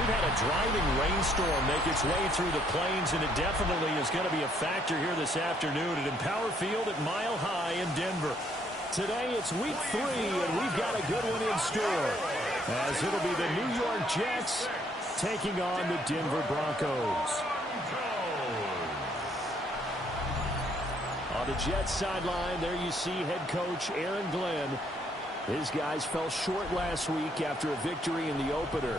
We've had a driving rainstorm make its way through the plains, and it definitely is going to be a factor here this afternoon at Empower Field at Mile High in Denver. Today it's week 3, and we've got a good one in store, as it'll be the New York Jets taking on the Denver Broncos. On the Jets sideline, there you see head coach Aaron Glenn. His guys fell short last week after a victory in the opener.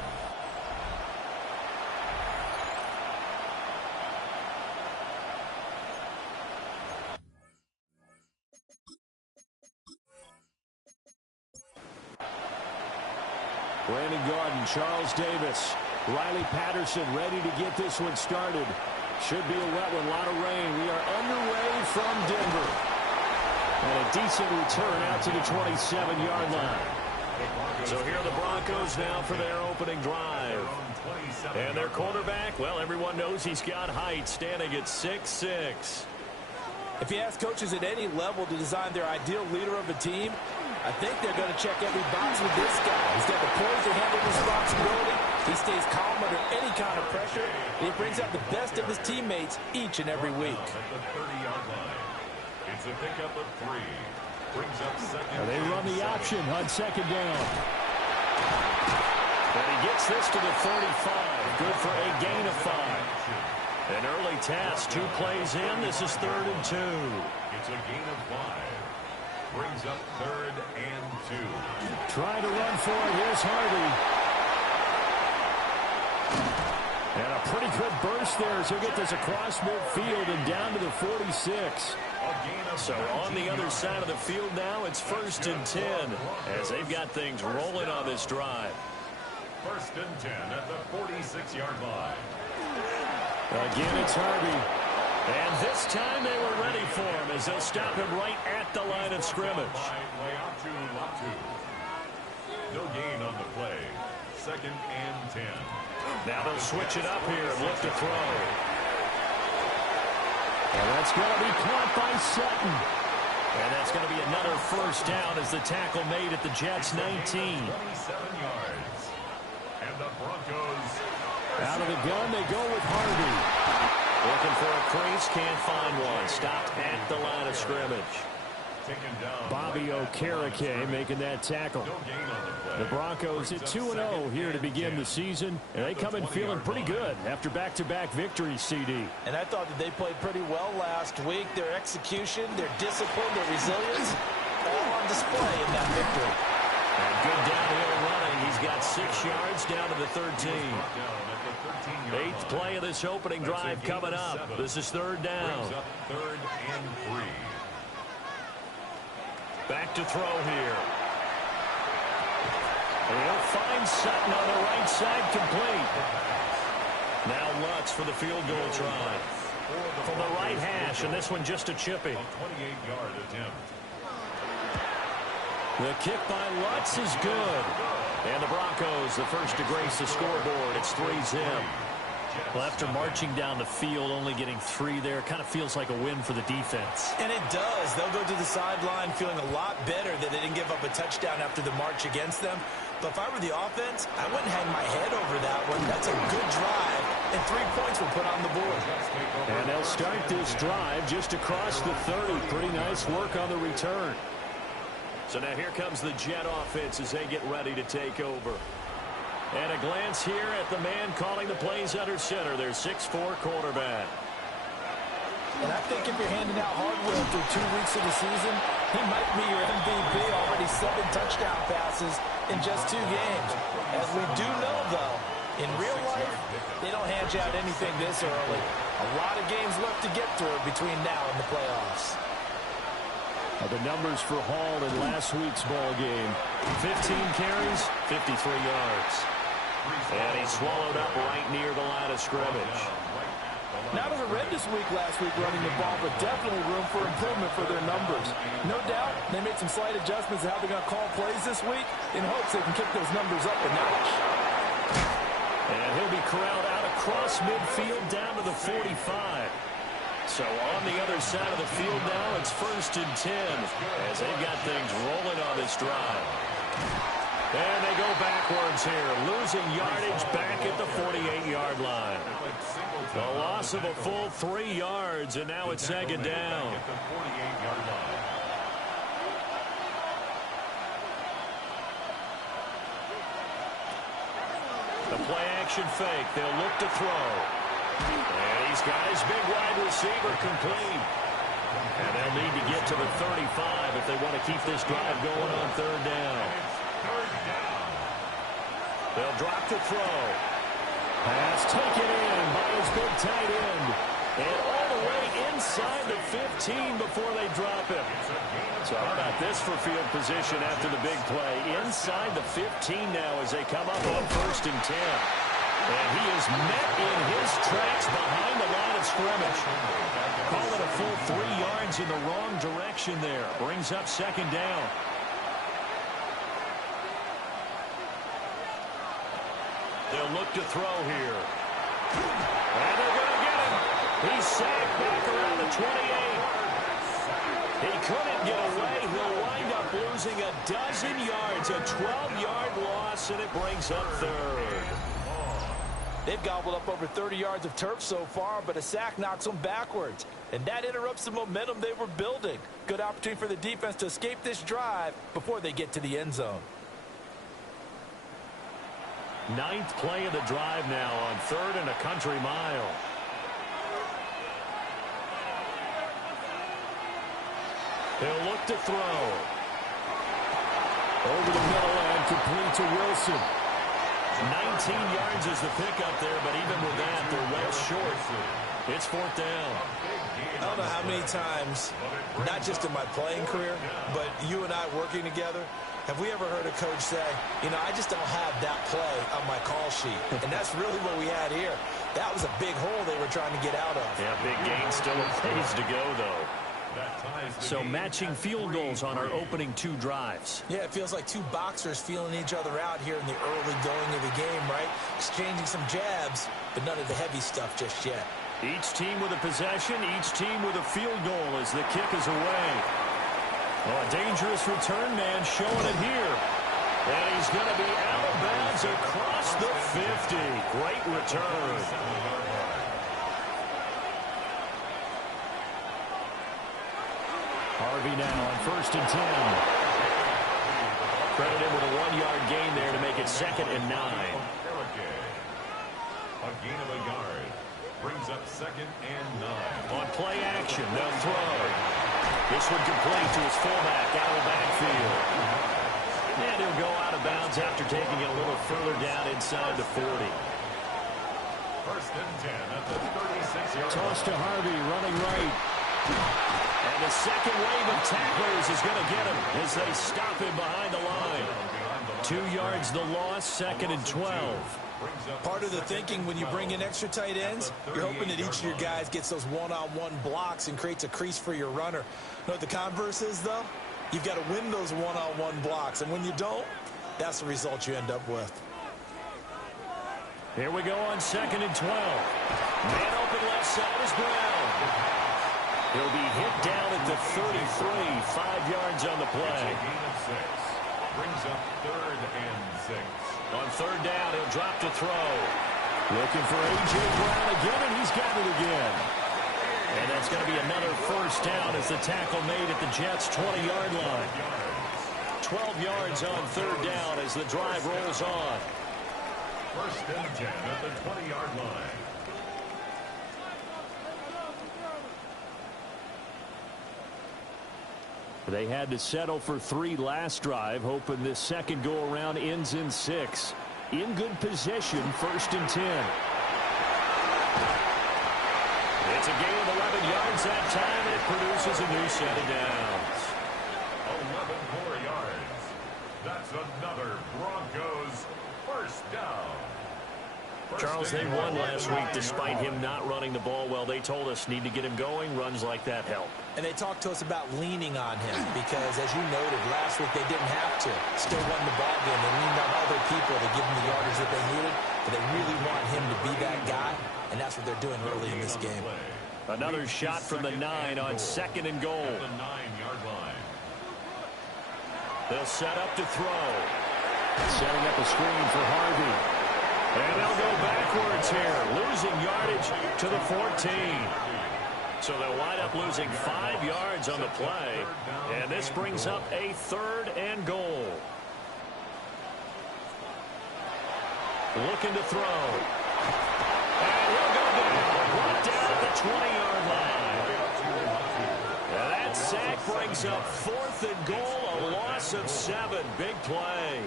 Brandon Garden, Charles Davis, Riley Patterson ready to get this one started. Should be a wet one, a lot of rain. We are underway from Denver. And a decent return out to the 27-yard line. So here are the Broncos now for their opening drive. And their quarterback, well, everyone knows he's got height, standing at 6'6". If you ask coaches at any level to design their ideal leader of a team, I think they're going to check every box with this guy. He's got the poise to handle responsibility. He stays calm under any kind of pressure. And he brings out the best of his teammates each and every week. At the 30-yard line, it's a pickup of 3. Brings up second. They run the option on second down. And he gets this to the 35. Good for a gain of 5. An early task, 2 plays in. This is 3rd and 2. It's a gain of 5. Brings up 3rd and 2. Trying to run for it. Here's Harvey. And a pretty good burst there as he'll get this across midfield and down to the 46. So on the other side of the field now, it's 1st and 10 as they've got things rolling on this drive. 1st and 10 at the 46-yard line. Again, it's Harvey. And this time they were ready for him as they'll stop him right at the line of scrimmage. No gain on the play. 2nd and 10. Now they'll switch it up here and look to throw. And that's going to be caught by Sutton. And that's going to be another 1st down as the tackle made at the Jets' 19. 27 yards. And the Broncos. Out of the gun, they go with Harvey. Looking for a crease, can't find one. Stopped at the line of scrimmage. Bobby Okereke making that tackle. The Broncos at 2-0 here to begin the season, and they come in feeling pretty good after back-to-back victories, CD. And I thought that they played pretty well last week. Their execution, their discipline, their resilience, all on display in that victory. And good downhill running. He's got 6 yards down to the 13. 8th play of this opening drive coming up. This is 3rd down. 3rd and 3. Back to throw here. And he'll find Sutton on the right side, complete. Now Lutz for the field goal try. From the right hash, and this one just a chippy. 28-yard attempt. The kick by Lutz is good. And the Broncos, the first to grace the scoreboard. It's 3-zip. Well, after marching down the field, only getting 3 there, kind of feels like a win for the defense. And it does. They'll go to the sideline feeling a lot better that they didn't give up a touchdown after the march against them. But if I were the offense, I wouldn't hang my head over that one. That's a good drive, and 3 points were put on the board. And they'll start this drive just across the 30. Pretty nice work on the return. So now here comes the Jet offense as they get ready to take over. And a glance here at the man calling the plays under center, their 6'4" quarterback. And I think if you're handing out hardware through 2 weeks of the season, he might be your MVP. Already 7 touchdown passes in just 2 games. As we do know, though, in real life, they don't hand you out anything this early. A lot of games left to get through between now and the playoffs. The numbers for Hall in last week's ball game: 15 carries, 53 yards. And he swallowed up right near the line of scrimmage. Not a horrendous week last week running the ball, but definitely room for improvement for their numbers. No doubt, they made some slight adjustments to how they're going to call plays this week in hopes they can kick those numbers up a notch. And he'll be corralled out across midfield down to the 45. So on the other side of the field now, it's 1st and 10 as they've got things rolling on this drive. And they go backwards here, losing yardage back at the 48-yard line. A loss of a full 3 yards, and now it's second down. The play action fake. They'll look to throw. And he's got his big wide receiver complete. And they'll need to get to the 35 if they want to keep this drive going on third down. They'll drop to throw. Pass taken in by his big tight end. And all the way inside the 15 before they drop him. So how about this for field position after the big play? Inside the 15 now as they come up on 1st and 10. And he is met in his tracks behind the line of scrimmage. Call it a full 3 yards in the wrong direction there. Brings up second down. They'll look to throw here. And they're going to get him. He's sacked back around the 28. He couldn't get away. He'll wind up losing a dozen yards. A 12-yard loss, and it brings up third. They've gobbled up over 30 yards of turf so far, but a sack knocks them backwards. And that interrupts the momentum they were building. Good opportunity for the defense to escape this drive before they get to the end zone. 9th play of the drive now on 3rd and a country mile. He'll look to throw. Over the middle and complete to Wilson. 19 yards is the pickup there, but even with that, they're well short. It's 4th down. I don't know how many times, not just in my playing career, but you and I working together, have we ever heard a coach say, you know, I just don't have that play on my call sheet. And that's really what we had here. That was a big hole they were trying to get out of. Yeah, big gain, still a ways to go, though. So matching field goals on our opening 2 drives. Yeah, it feels like 2 boxers feeling each other out here in the early going of the game, right? Exchanging some jabs, but none of the heavy stuff just yet. Each team with a possession, each team with a field goal as the kick is away. Oh, a dangerous return man showing it here. And he's going to be out of bounds across the 50. Great return. Harvey now on 1st and 10. Credited with a 1-yard gain there to make it 2nd and 9. A gain of a yard. Brings up 2nd and 9. On play action, they'll throw. This one complete to his fullback out of the backfield. And he'll go out of bounds after taking it a little further down inside the 40. 1st and 10 at the 36-yard line. Toss to Harvey, running right. And the second wave of tacklers is going to get him as they stop him behind the line. 2 yards the loss, 2nd and 12. Part of the thinking when you bring in extra tight ends, you're hoping that each of your guys gets those one-on-one blocks and creates a crease for your runner. You know what the converse is, though? You've got to win those one-on-one blocks, and when you don't, that's the result you end up with. Here we go on 2nd and 12. Man open left side is Brown. He'll be hit down at the 33, 5 yards on the play. Gain of 6. Brings up 3rd and 6. On 3rd down, he'll drop to throw. Looking for A.J. Brown again, and he's got it again. And that's going to be another 1st down as the tackle made at the Jets' 20-yard line. 12 yards on 3rd down as the drive rolls on. 1st and 10 at the 20-yard line. They had to settle for 3 last drive, hoping this second go-around ends in 6. In good position, 1st and 10. It's a gain of 11 yards that time, and it produces a new set of downs. 11 more yards. That's another Broncos 1st down. Charles, they won last week despite him not running the ball well. They told us need to get him going. Runs like that help. And they talked to us about leaning on him because, as you noted, last week they didn't have to. Still won the ball game. They leaned on other people to give them the yardage that they needed. But they really want him to be that guy, and that's what they're doing early in this game. Another shot from the 9 on 2nd and goal. The 9-yard line. They'll set up to throw. Setting up a screen for Harvey. And they'll go backwards here, losing yardage to the 14. So they'll wind up losing 5 yards on the play. And this brings up a 3rd and goal. Looking to throw. And he'll go down. Brought down at the 20-yard line. And that sack brings up 4th and goal, a loss of 7. Big play.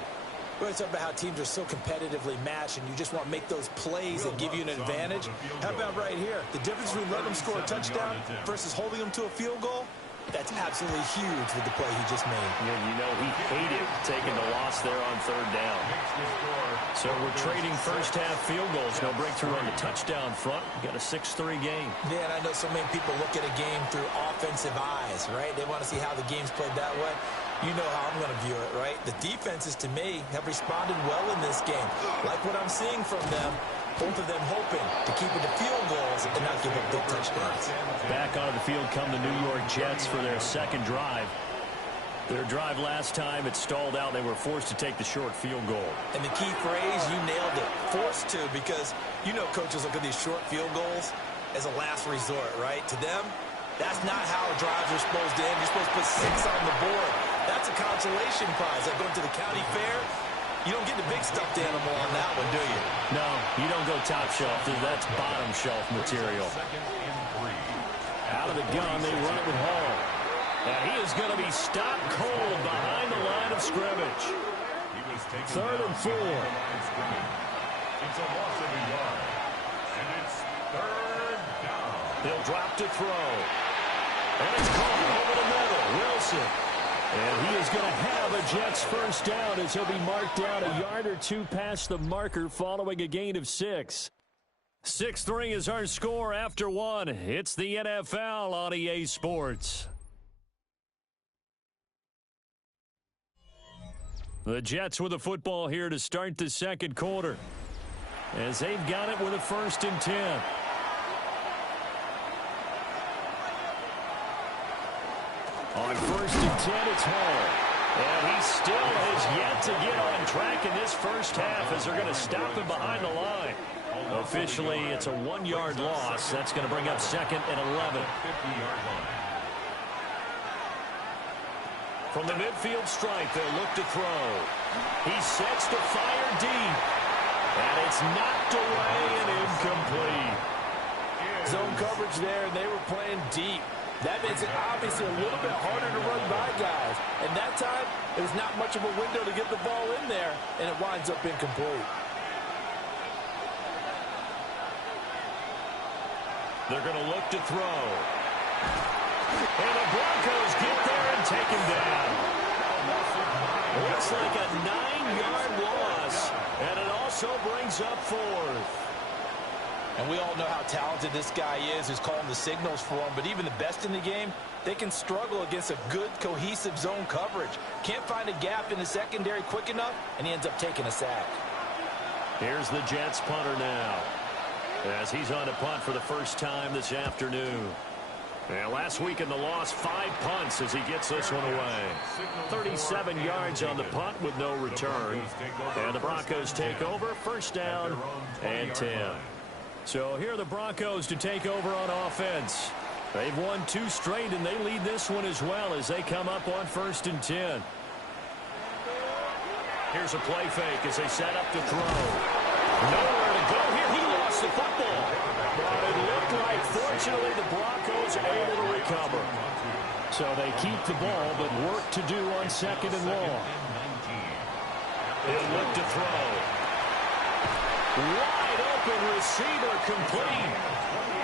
Well, it's about how teams are so competitively matched, and you just want to make those plays that give you an advantage. How about right here? The difference between letting them score a touchdown versus holding them to a field goal, that's absolutely huge with the play he just made. And you know he hated taking the loss there on 3rd down. So we're trading first-half field goals. No breakthrough on the touchdown front. We got a 6-3 game. Yeah, and I know so many people look at a game through offensive eyes, right? They want to see how the game's played that way. You know how I'm going to view it, right? The defenses, to me, have responded well in this game. Like what I'm seeing from them, both of them hoping to keep it to field goals and not give up big touchdowns. Back onto the field come the New York Jets for their 2nd drive. Their drive last time, it stalled out. They were forced to take the short field goal. And the key phrase, you nailed it, forced to, because you know coaches look at these short field goals as a last resort, right? To them, that's not how drives are supposed to end. You're supposed to put 6 on the board. That's a consolation prize. Like going to the county fair, you don't get the big stuffed animal on that one, do you? No, you don't go top shelf. That's bottom shelf material. Out of the gun, they run it with Hall. And he is going to be stopped cold behind the line of scrimmage. 3rd and 4. It's a loss of a yard. And it's 3rd down. They'll drop to throw. And it's caught over the middle. Wilson. And he is going to have a Jets first down as he'll be marked down a yard or 2 past the marker following a gain of 6. 6-3 is our score after 1. It's the NFL on EA Sports. The Jets with the football here to start the 2nd quarter, as they've got it with a 1st and 10. On 1st and 10, it's Hall. And he still has yet to get on track in this first half as they're going to stop him behind the line. Officially, it's a 1-yard loss. That's going to bring up 2nd and 11. From the midfield stripe, they'll look to throw. He sets to fire deep. And it's knocked away and incomplete. Zone coverage there, and they were playing deep. That makes it obviously a little bit harder to run by guys. And that time, there's not much of a window to get the ball in there, and it winds up incomplete. They're going to look to throw. And the Broncos get there and take him down. Looks like a 9-yard loss, and it also brings up 4th. And we all know how talented this guy is who's calling the signals for him. But even the best in the game, they can struggle against a good, cohesive zone coverage. Can't find a gap in the secondary quick enough, and he ends up taking a sack. Here's the Jets punter now, as he's on to punt for the first time this afternoon. And last week in the loss, 5 punts as he gets this one away. 37 yards on the punt with no return. And the Broncos take over, 1st down and 10. So here are the Broncos to take over on offense. They've won 2 straight, and they lead this one as well as they come up on 1st and 10. Here's a play fake as they set up to throw. Nowhere to go here. He lost the football. But it looked like, fortunately, the Broncos are able to recover. So they keep the ball, but work to do on 2nd and long. They'll look to throw. Wide open receiver complete.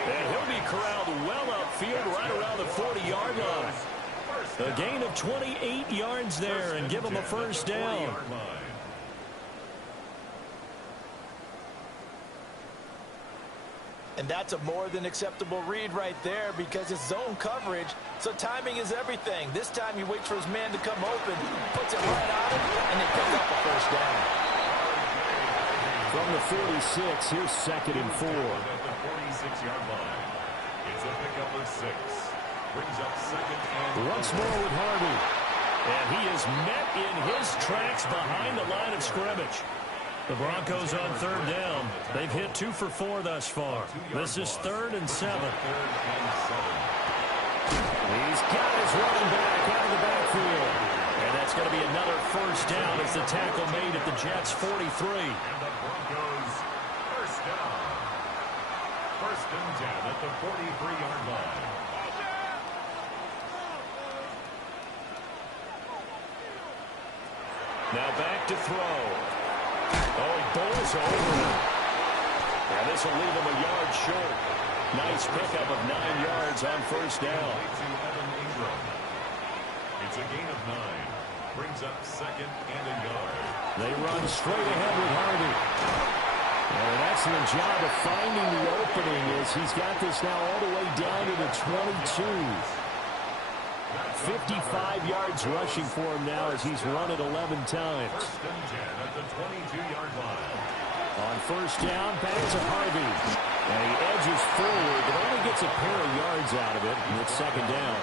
And he'll be corralled well upfield right around the 40-yard line. A gain of 28 yards there and give him a 1st down. And that's a more than acceptable read right there because it's zone coverage, so timing is everything. This time he waits for his man to come open, puts it right on him, and they pick up a 1st down. From the 46, here's 2nd and 4. At the 46-yard line, it's a pickup of 6. Brings up 2nd and once more with Harvey. And he is met in his tracks behind the line of scrimmage. The Broncos on third down. They've hit 2 for 4 thus far. This is 3rd and 7. He's got his running back out of the backfield. And that's going to be another first down as the tackle made at the Jets' 43. And the Broncos first down. 1st and 10 at the 43-yard line. Now back to throw. Oh, he bowls over him. And this will leave him a yard short. Nice pickup of 9 yards on first down. It's a gain of 9. Brings up 2nd and a yard. They run straight ahead with Harvey. And an excellent job of finding the opening as he's got this now all the way down to the 22. 55 yards rushing for him now as he's run it 11 times. 1st and 10 at the 22-yard line. On first down, back to Harvey. And he edges forward, but only gets a pair of yards out of it, and it's 2nd down.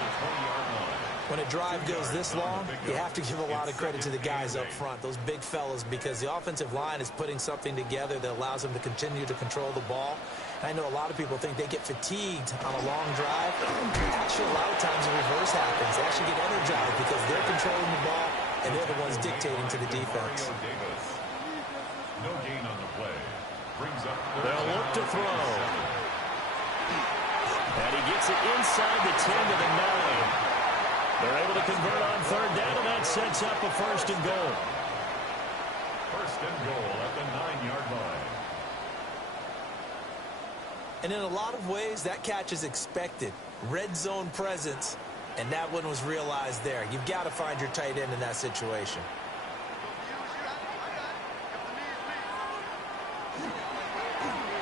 When a drive goes this long, you have to give a lot of credit to the guys up front, those big fellas, because the offensive line is putting something together that allows them to continue to control the ball. And I know a lot of people think they get fatigued on a long drive. Actually, a lot of times the reverse happens. They actually get energized because they're controlling the ball, and they're the ones dictating to the defense. No gain on the play. Brings up They'll look to throw. And he gets it inside the 10 to the 9. They're able to convert on third down, and that sets up a 1st and goal. 1st and goal at the 9-yard line. And in a lot of ways, that catch is expected. Red zone presence, and that one was realized there. You've got to find your tight end in that situation.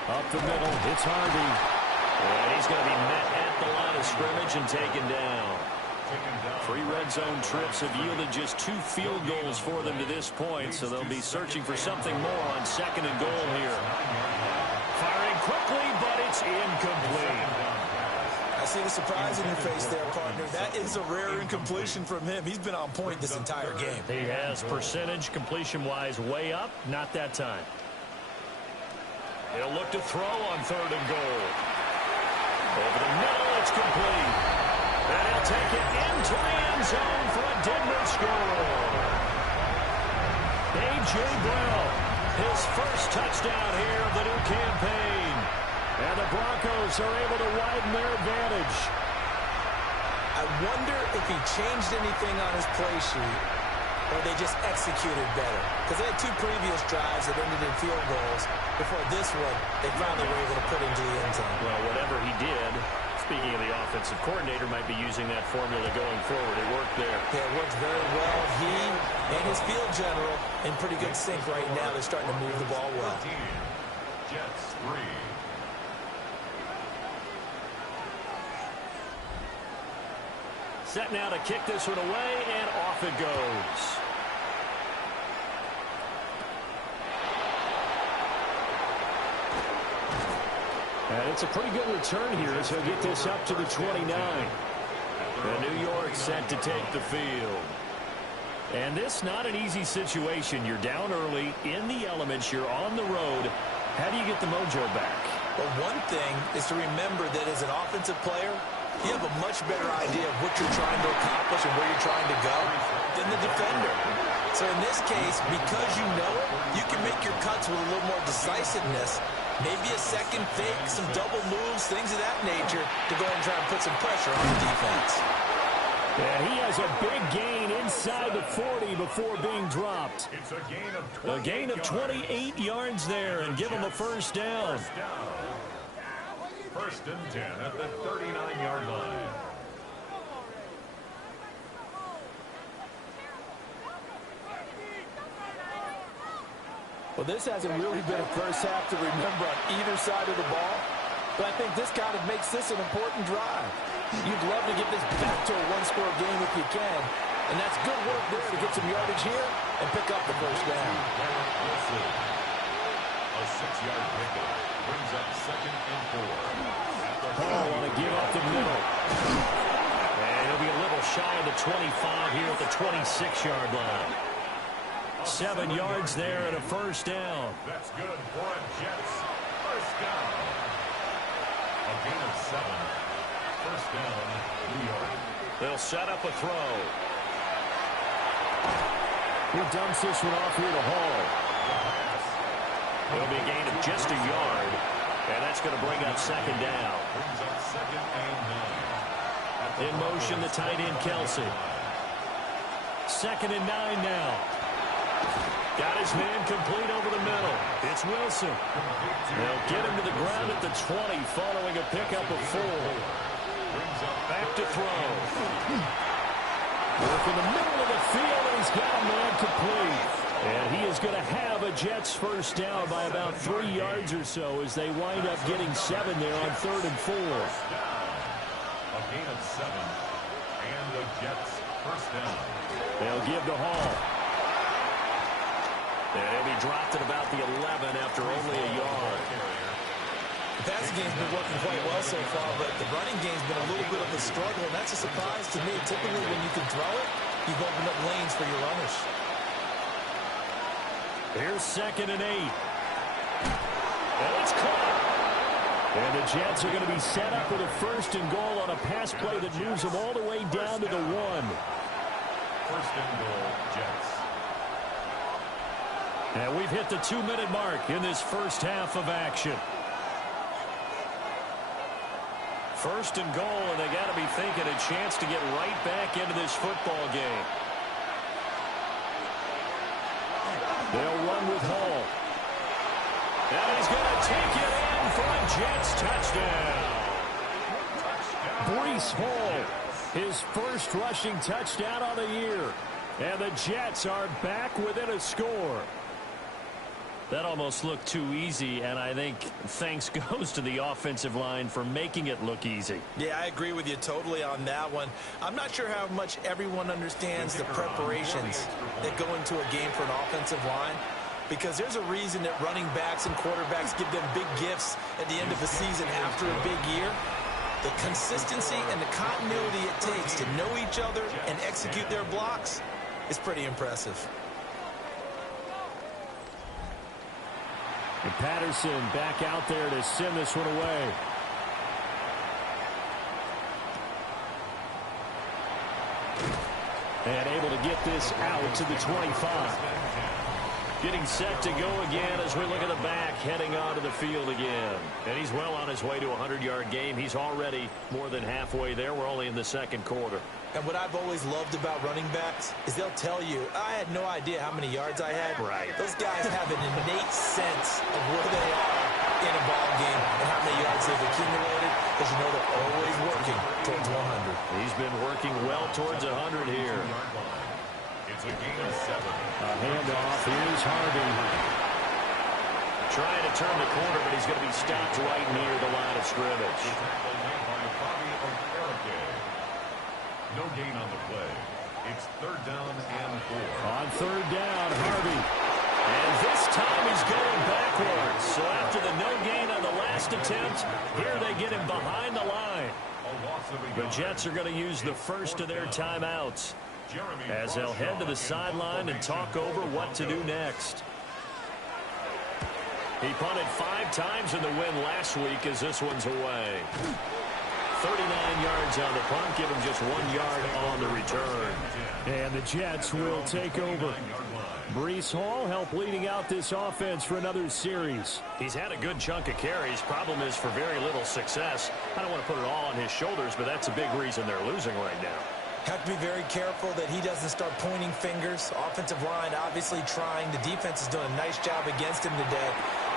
Up the middle, it's Harvey. And he's going to be met at the line of scrimmage and taken down. 3 red zone trips have yielded just 2 field goals for them to this point, so they'll be searching for something more on 2nd and goal here. Firing quickly, but it's incomplete. I see the surprise in your face there, partner. That is a rare incompletion from him. He's been on point this entire game. He has percentage completion-wise way up, not that time. He'll look to throw on 3rd and goal. Over the middle, it's complete. And he'll take it into the end zone for a Denver score. A.J. Brown, his first touchdown here of the new campaign. And the Broncos are able to widen their advantage. I wonder if he changed anything on his play sheet or they just executed better. Because they had 2 previous drives that ended in field goals. Before this one, they finally were able to put into the end zone. Well, whatever he did, speaking of the offensive coordinator, might be using that formula going forward. It worked there. Yeah, it worked very well. He and his field general in pretty good sync right now. They're starting to move the ball well. Jets 3. Set now to kick this one away, and off it goes. And it's a pretty good return here as he'll get this up to the 29. And New York set to take the field. And this not an easy situation. You're down early, in the elements, you're on the road. How do you get the mojo back? Well, one thing is to remember that as an offensive player, you have a much better idea of what you're trying to accomplish and where you're trying to go than the defender. So in this case, because you know it, you can make your cuts with a little more decisiveness. Maybe a second fake, some double moves, things of that nature to go ahead and try and put some pressure on the defense. And he has a big gain inside the 40 before being dropped. It's a gain of 28 yards there, and give him a first down. 1st and 10 at the 39-yard line. Well, this hasn't really been a first half to remember on either side of the ball, but I think this kind of makes this an important drive. You'd love to get this back to a one-score game if you can, and that's good work there to get some yardage here and pick up the first down. A 6-yard pickup brings up 2nd and 4. Paul want to give up the middle. And it'll be a little shy of the 25 here at the 26-yard line. 7 yards there and a first down. That's good for a Jets first down. A gain of 7. First down, New York. They'll set up a throw. He dumps this one off here to Hall. It'll be a gain of just a yard, and that's going to bring up second down. Brings up second and 9. In motion, the tight end, Ccsl. Second and 9 now. Got his man complete over the middle. It's Wilson. They'll get him to the ground at the 20 following a pickup of 4. Back to throw. Work in the middle of the field, and he's got a man complete. And he is going to have a Jets first down by about 3 yards or so as they wind up getting 7 there on 3rd and 4. A gain of 7. And the Jets first down. They'll give to Hall. And he'll be dropped at about the 11 after only a yard. The passing game's been working quite well so far, but the running game's been a little bit of a struggle, and that's a surprise to me. Typically, when you can throw it, you've opened up lanes for your runners. Here's second and 8. And it's caught. And the Jets are going to be set up with a first and goal on a pass play that moves them all the way down to the 1. First and goal, Jets. And we've hit the 2-minute mark in this first half of action. First and goal, and they got to be thinking a chance to get right back into this football game. They'll run with Hall. And he's going to take it in for a Jets touchdown. Breece Hall, his first rushing touchdown of the year. And the Jets are back within a score. That almost looked too easy, and I think thanks goes to the offensive line for making it look easy. Yeah, I agree with you totally on that one. I'm not sure how much everyone understands the preparations that go into a game for an offensive line, because there's a reason that running backs and quarterbacks give them big gifts at the end of the season after a big year. The consistency and the continuity it takes to know each other and execute their blocks is pretty impressive. And Patterson back out there to send this one away. And able to get this out to the 25. Getting set to go again as we look at the back, heading onto the field again. And he's well on his way to a 100-yard game. He's already more than halfway there. We're only in the second quarter. And what I've always loved about running backs is they'll tell you, I had no idea how many yards I had. Right. Those guys have an innate sense of where they are in a ball game and how many yards they've accumulated, because you know they're always working towards 100. He's been working well towards 100 here. It's a gain of 7. A handoff. Here's Harvey. Trying to turn the corner, but he's going to be stopped right near the line of scrimmage. No gain on the play. It's 3rd down and 4. On 3rd down, Harvey. And this time he's going backwards. So after the no gain on the last attempt, here they get him behind the line. The Jets are going to use the first of their timeouts as they'll head to the sideline and talk over what to do next. He punted 5 times in the win last week as this one's away. 39 yards on the punt, give him just 1 yard on the return. And the Jets will take over. Breece Hall helped leading out this offense for another series. He's had a good chunk of carries. Problem is for very little success. I don't want to put it all on his shoulders, but that's a big reason they're losing right now. Have to be very careful that he doesn't start pointing fingers. Offensive line obviously trying. The defense is doing a nice job against him today.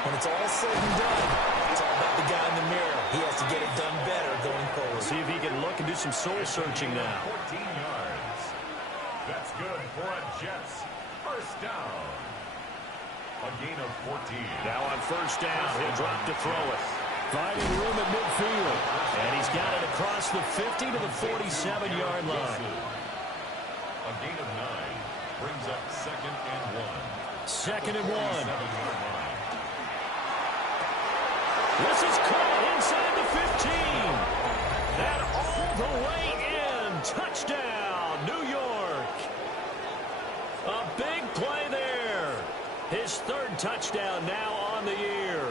When it's all said and done, it's all about the guy in the mirror. He has to get it done better going forward. See if he can look and do some soul searching now. 14 yards. That's good for a Jets first down. A gain of 14. Now on first down, he'll drop to throw it. Finding room at midfield. And he's got it across the 50 to the 47-yard line. A gain of 9 brings up 2nd and 1. 2nd and 1. This is caught inside the 15. And all the way in. Touchdown. third touchdown now on the year.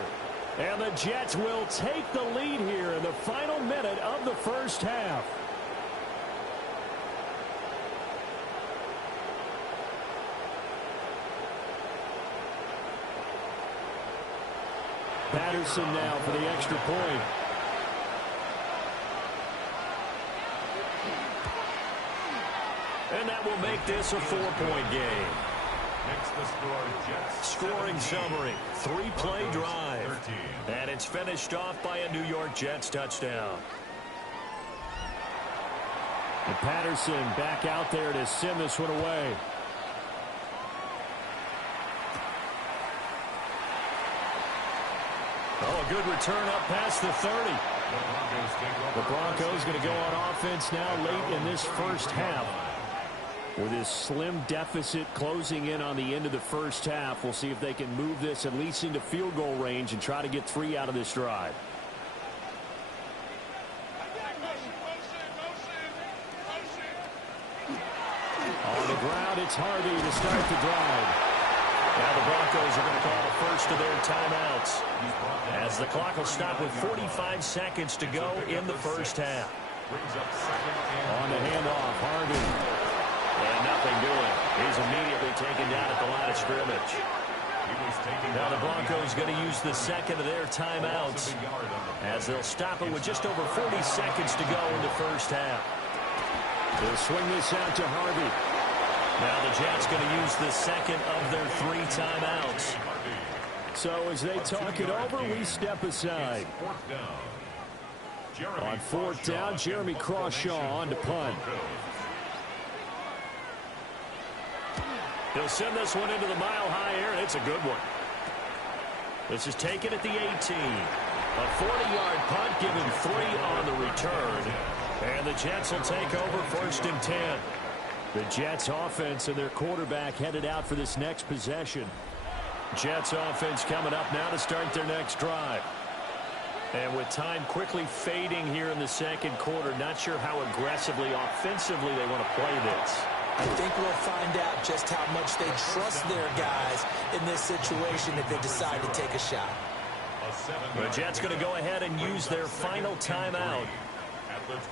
And the Jets will take the lead here in the final minute of the first half. Patterson now for the extra point. And that will make this a 4-point game. Makes the score Jets. Scoring summary, 3-play drive. 13. And it's finished off by a New York Jets touchdown. And Patterson back out there to send this one away. Oh, a good return up past the 30. The Broncos going to go on offense now late in this first half. With this slim deficit closing in on the end of the first half, we'll see if they can move this at least into field goal range and try to get 3 out of this drive. On the ground, it's Harvey to start the drive. Now the Broncos are going to call the first of their timeouts, as the clock will stop with 45 seconds to go in the first half. On the handoff, Harvey. And nothing doing. He's immediately taken down at the line of scrimmage. Now the Broncos going to use the second of their timeouts, as they'll stop it with just over 40 seconds to go in the first half. They'll swing this out to Harvey. Now the Jets going to use the second of their 3 timeouts. So as they talk it over, we step aside. On 4th down, Jeremy Crawshaw on to punt. He'll send this one into the mile-high air, and it's a good one. This is taken at the 18. A 40-yard punt, given 3 on the return. And the Jets will take over 1st and 10. The Jets offense and their quarterback headed out for this next possession. Jets offense coming up now to start their next drive. And with time quickly fading here in the second quarter, not sure how aggressively, offensively they want to play this. I think we'll find out just how much they trust their guys in this situation if they decide to take a shot. The Jets going to go ahead and use their final timeout,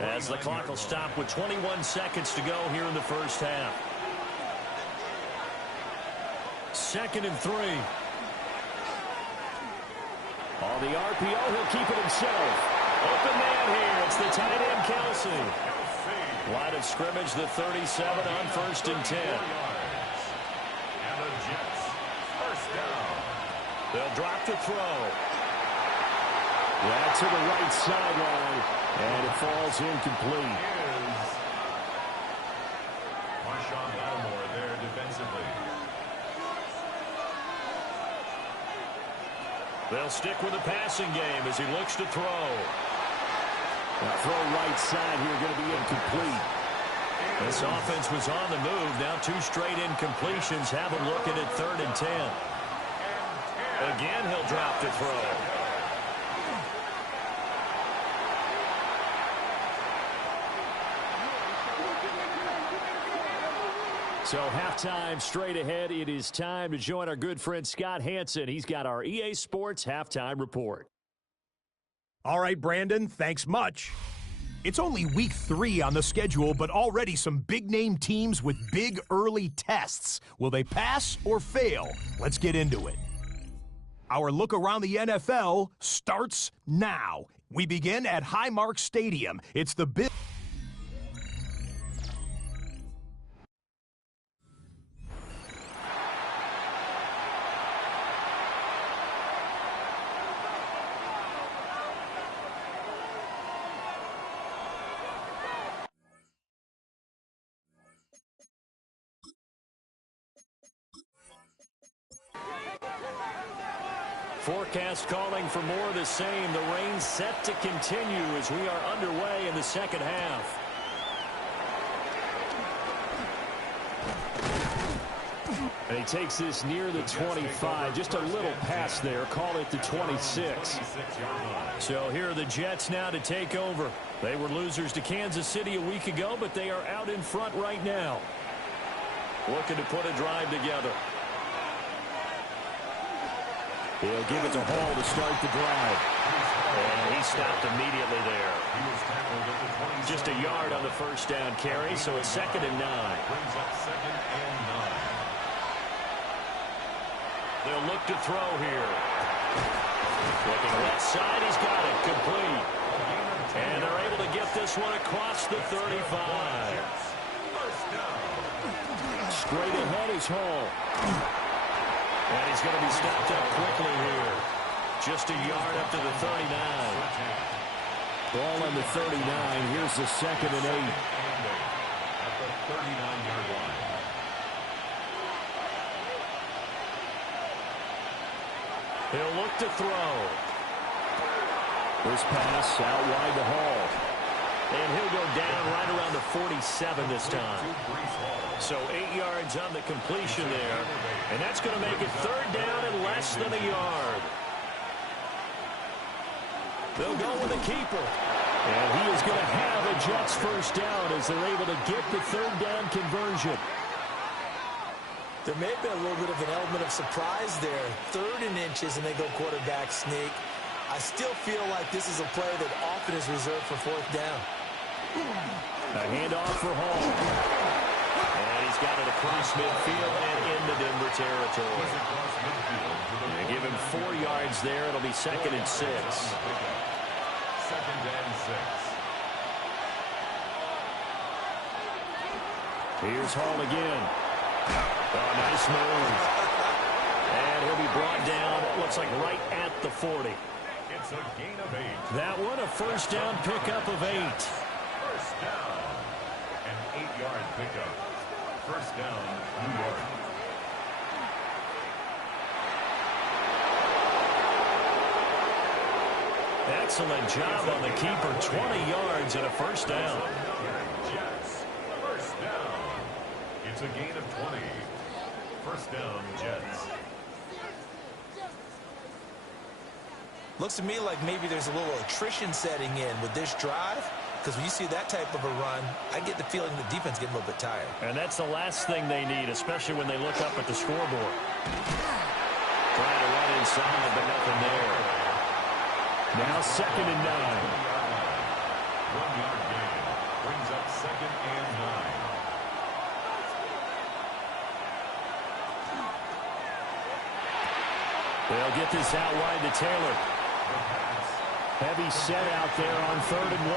as the clock will stop with 21 seconds to go here in the first half. 2nd and 3. On the RPO, he'll keep it himself. Open man here. It's the tight end, Ccsl. Line of scrimmage, the 37 on 1st and 10. And the Jets, first down. They'll drop to throw. That's to the right sideline, and it falls incomplete. Marshawn Lattimore there defensively. They'll stick with the passing game as he looks to throw. The throw right side here going to be incomplete. This offense was on the move. Now 2 straight incompletions. Have him looking at 3rd and 10. Again, he'll drop to throw. So halftime straight ahead. It is time to join our good friend Scott Hansen. He's got our EA Sports halftime report. All right, Brandon, thanks much. It's only week 3 on the schedule, but already some big-name teams with big early tests. Will they pass or fail? Let's get into it. Our look around the NFL starts now. We begin at Highmark Stadium. It's the big... Forecast calling for more of the same. The rain set to continue as we are underway in the second half. And he takes this near the 25. Just a little pass there. Call it the 26. So here are the Jets now to take over. They were losers to Kansas City a week ago, but they are out in front right now, looking to put a drive together. He'll give it to Hall to start the drive. And he stopped immediately there. Just a yard on the first down carry, so it's 2nd and 9. Brings up 2nd and 9. They'll look to throw here. Looking left side, he's got it. Complete. And they're able to get this one across the 35. Straight ahead is Hall. And he's going to be stopped up quickly here. Just a yard up to the 39. Ball on the 39. Here's the 2nd and 8. At the 39-yard line. He'll look to throw. This pass out wide to Hall. And he'll go down right around the 47 this time. So 8 yards on the completion there. And that's going to make it 3rd down and less than a yard. They'll go with the keeper. And he is going to have a Jets first down as they're able to get the 3rd down conversion. There may have been a little bit of an element of surprise there. 3rd and inches, and they go quarterback sneak. I still feel like this is a play that often is reserved for 4th down. A handoff for Hall. And he's got it across midfield and into Denver territory. They give him 4 yards there. It'll be 2nd and 6. 2nd and 6. Here's Hall again. Oh, nice move. And he'll be brought down, it looks like right at the 40. It's a gain of 8. That one, a first down pickup of 8. First down. An 8-yard pickup. First down, New York. Excellent job on the keeper. 20 yards and a first down. Jets. First down. It's a gain of 20. First down, Jets. Looks to me like maybe there's a little attrition setting in with this drive, because when you see that type of a run, I get the feeling the defense getting a little bit tired. And that's the last thing they need, especially when they look up at the scoreboard. Trying to run inside, but nothing there. Now 2nd and 9. 1-yard gain. Brings up 2nd and 9. They'll get this out wide to Taylor. Heavy set out there on 3rd and 1.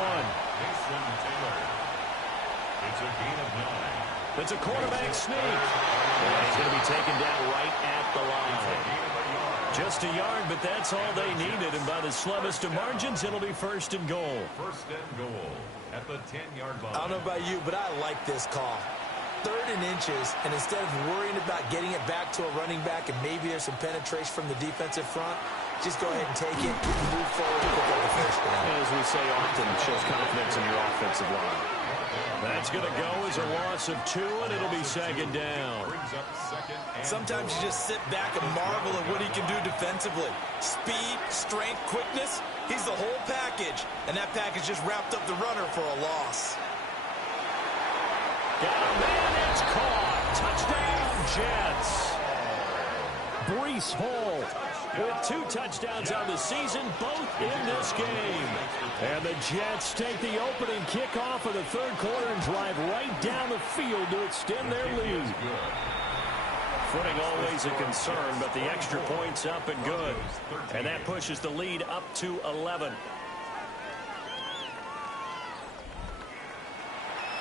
Mason Taylor. It's a gain of 9. It's a quarterback sneak. And he's going to be taken down right at the line. Just a yard, but that's all they needed. And by the slimmest of margins, it'll be 1st and goal. 1st and goal at the 10-yard line. I don't know about you, but I like this call. 3rd and inches, and instead of worrying about getting it back to a running back and maybe there's some penetration from the defensive front, just go ahead and take it, move forward, and pick up the first down. As we say often, it shows confidence in your offensive line. That's going to go as a loss of 2, and it'll be 2nd down. Brings up 2nd and Sometimes you just sit back and marvel at what he can do defensively. Speed, strength, quickness, he's the whole package, and that package just wrapped up the runner for a loss. Got a man, it's caught. Touchdown, Jets. Breece Hall with 2 touchdowns on the season, both in this game. And the Jets take the opening kickoff of the 3rd quarter and drive right down the field to extend their lead. Footing always a concern, but the extra point's up and good. And that pushes the lead up to 11.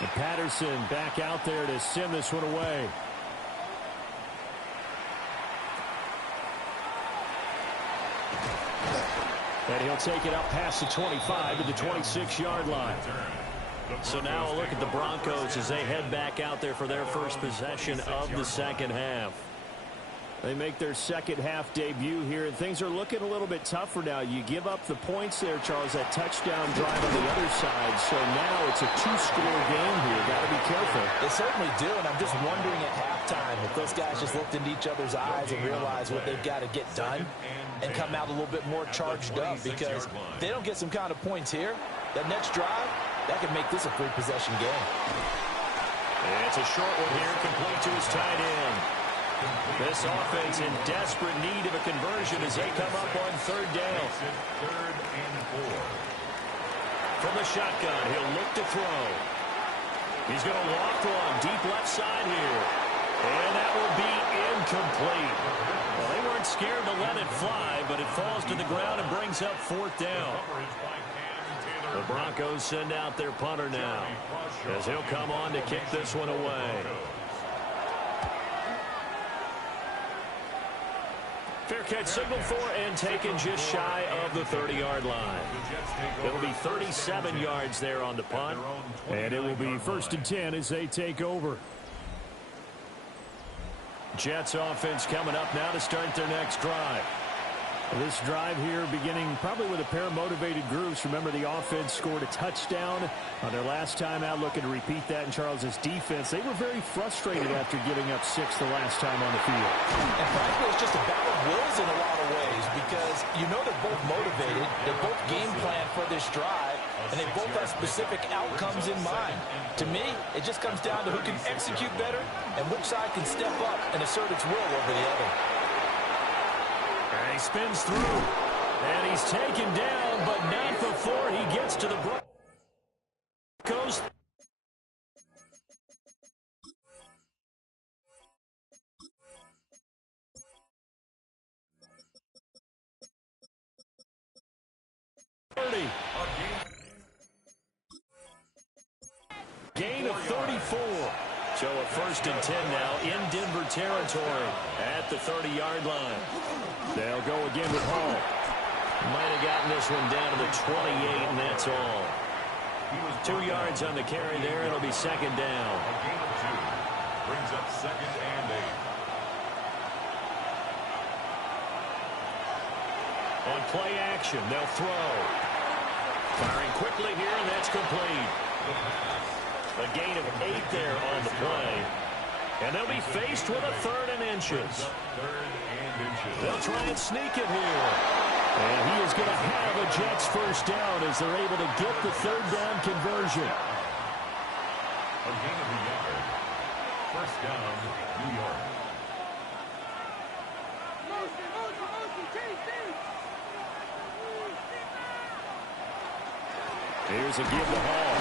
And Patterson back out there to send this one away. And he'll take it up past the 25 to the 26-yard line. So now a look at the Broncos as they head back out there for their first possession of the second half. They make their second half debut here, and things are looking a little bit tougher now. You give up the points there, Charles, that touchdown drive on the other side. So now it's a 2-score game here. Got to be careful. They certainly do, and I'm just wondering at halftime if those guys just looked into each other's eyes and realized what they've got to get done and come out a little bit more charged up, because if they don't get some kind of points here, that next drive, that could make this a 3-possession game. And it's a short one here, complete to his tight end. This offense in desperate need of a conversion as they come up on third down. Third and 4. From the shotgun, he'll look to throw. He's going to walk one deep left side here. And that will be incomplete. Well, they weren't scared to let it fly, but it falls to the ground and brings up fourth down. The Broncos send out their punter now as he'll come on to kick this one away. Fair catch signaled for and taken just shy of the 30-yard line. It'll be 37 yards there on the punt. And it will be 1st and 10 as they take over. Jets offense coming up now to start their next drive. This drive here beginning probably with a pair of motivated groups. Remember, the offense scored a touchdown on their last time out, looking to repeat that in Charles' defense. They were very frustrated after giving up 6 the last time on the field. And frankly, it's just a battle of wills in a lot of ways because you know they're both motivated, they both game plan for this drive, and they both have specific outcomes in mind. To me, it just comes down to who can execute better and which side can step up and assert its will over the other. And he spins through, and he's taken down, but not before he gets to the Broncos. Gain of 34. So a 1st and 10 now in Denver territory at the 30-yard line. They'll go again with Hall. Might have gotten this one down to the 28, and that's all. 2 yards on the carry there. It'll be 2nd down. A gain of 2. Brings up 2nd and 8. On play action, they'll throw. Firing quickly here, and that's complete. A gain of 8 there on the play. And they'll be faced with a 3rd and inches. 3rd and inches. They'll try and sneak it here. And he is going to have a Jets 1st down as they're able to get the 3rd down conversion. A gain of a yard. 1st down, New York. Here's a give to Hall.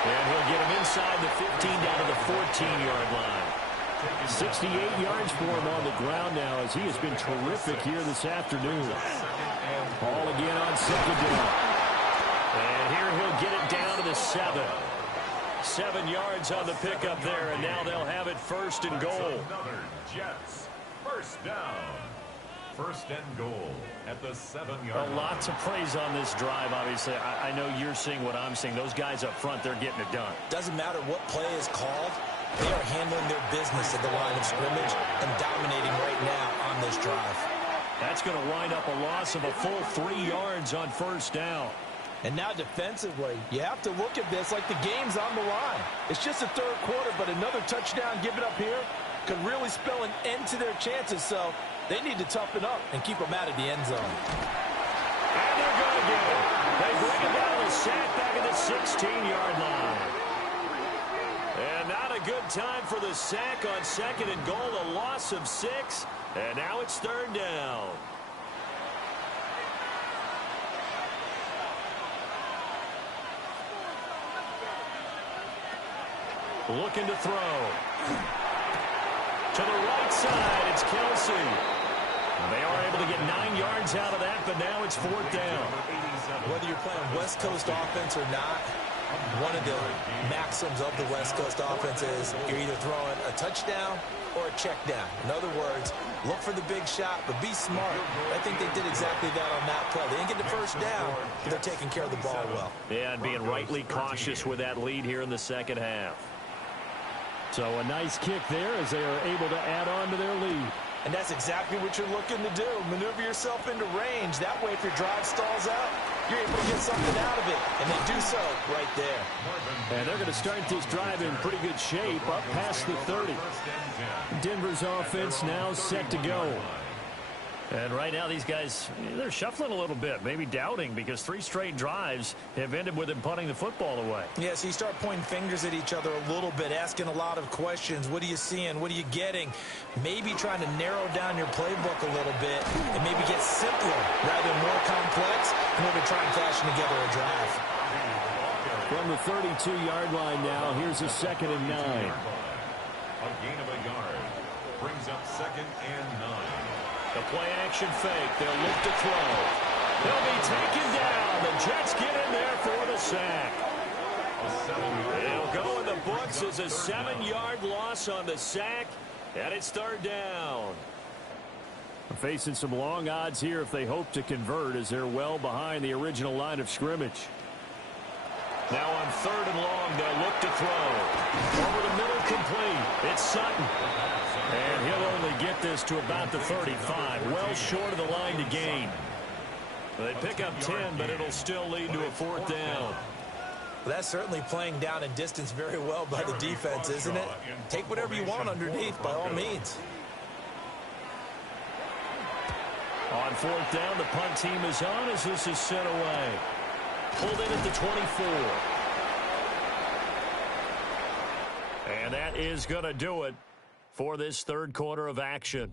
And he'll get him inside the 15 down to the 14-yard line. 68 yards for him on the ground now as he has been terrific here this afternoon. Hall again on 2nd down. And here he'll get it down to the 7. 7 yards on the pickup there, and now they'll have it 1st and goal. Another Jets 1st down. 1st and goal at the 7-yard line. A lot to praise on this drive, obviously. I know you're seeing what I'm seeing. Those guys up front, they're getting it done. Doesn't matter what play is called. They are handling their business at the line of scrimmage and dominating right now on this drive. That's going to wind up a loss of a full 3 yards on 1st down. And now defensively, you have to look at this like the game's on the line. It's just the 3rd quarter, but another touchdown given up here could really spell an end to their chances. So they need to toughen up and keep them out of the end zone. And they're going to get it. They bring it down to sack back at the 16-yard line. And not a good time for the sack on 2nd and goal. A loss of 6. And now it's 3rd down. Looking to throw. To the right side, it's Ccsl. They are able to get 9 yards out of that, but now it's 4th down. Whether you're playing West Coast offense or not, one of the maxims of the West Coast offense is you're either throwing a touchdown or a check down. In other words, look for the big shot, but be smart. I think they did exactly that on that play. They didn't get the 1st down, but they're taking care of the ball well. Yeah, and being rightly cautious with that lead here in the 2nd half. So a nice kick there as they are able to add on to their lead. And that's exactly what you're looking to do. Maneuver yourself into range. That way, if your drive stalls out, you're able to get something out of it. And they do so right there. And they're going to start this drive in pretty good shape up past the 30. Denver's offense now set to go. And right now these guys, they're shuffling a little bit, maybe doubting, because 3 straight drives have ended with them punting the football away. Yeah, so you start pointing fingers at each other a little bit, asking a lot of questions. What are you seeing? What are you getting? Maybe trying to narrow down your playbook a little bit and maybe get simpler rather than more complex in order to try and fashion together a drive. From the 32-yard line now, here's a 2nd and 9. A gain of a yard brings up 2nd and 9. The play-action fake. They'll look to throw. He'll be taken down. The Jets get in there for the sack. It'll go in the books as a 7-yard loss on the sack, and it's 3rd down. Facing some long odds here if they hope to convert, as they're well behind the original line of scrimmage. Now on 3rd and long, they'll look to throw. Over the middle, complete. It's Sutton. And he'll only get this to about the 35, well short of the line to gain. They pick up 10, but it'll still lead to a 4th down. Well, that's certainly playing down in distance very well by the defense, isn't it? Take whatever you want underneath, by all means. On 4th down, the punt team is on as this is sent away. Pulled in at the 24. And that is going to do it for this 3rd quarter of action.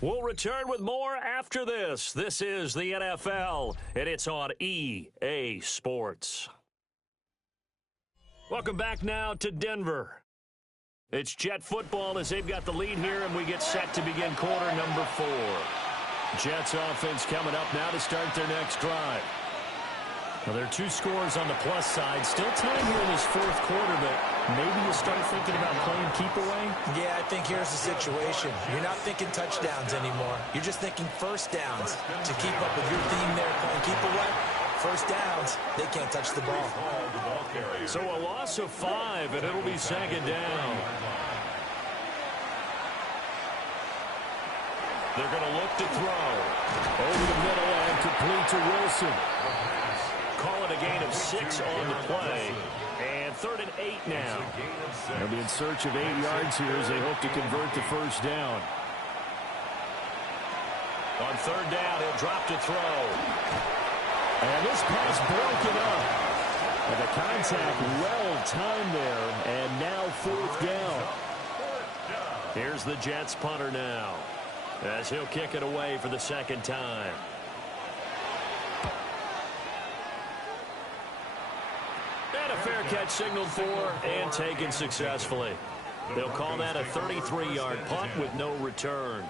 We'll return with more after this. This is the NFL, and it's on EA Sports. Welcome back now to Denver. It's Jet football as they've got the lead here, and we get set to begin quarter number 4. Jets offense coming up now to start their next drive. Well, there are 2 scores on the plus side. Still time here in this 4th quarter, but maybe you start thinking about playing keep away? Yeah, I think here's the situation. You're not thinking touchdowns anymore. You're just thinking first downs. To keep up with your theme there, playing keep away, first downs, they can't touch the ball. So a loss of 5, and it'll be 2nd down. They're going to look to throw. Over the middle and complete to Wilson. Call it a gain of 6 on the play. And 3rd and 8 now. They'll be in search of 8 yards here as they hope to convert the first down. On 3rd down, he'll drop to throw. And this pass broken up. And the contact well timed there. And now 4th down. Here's the Jets punter now, as he'll kick it away for the 2nd time. And a fair catch signaled for and taken successfully. They'll call that a 33-yard punt with no return.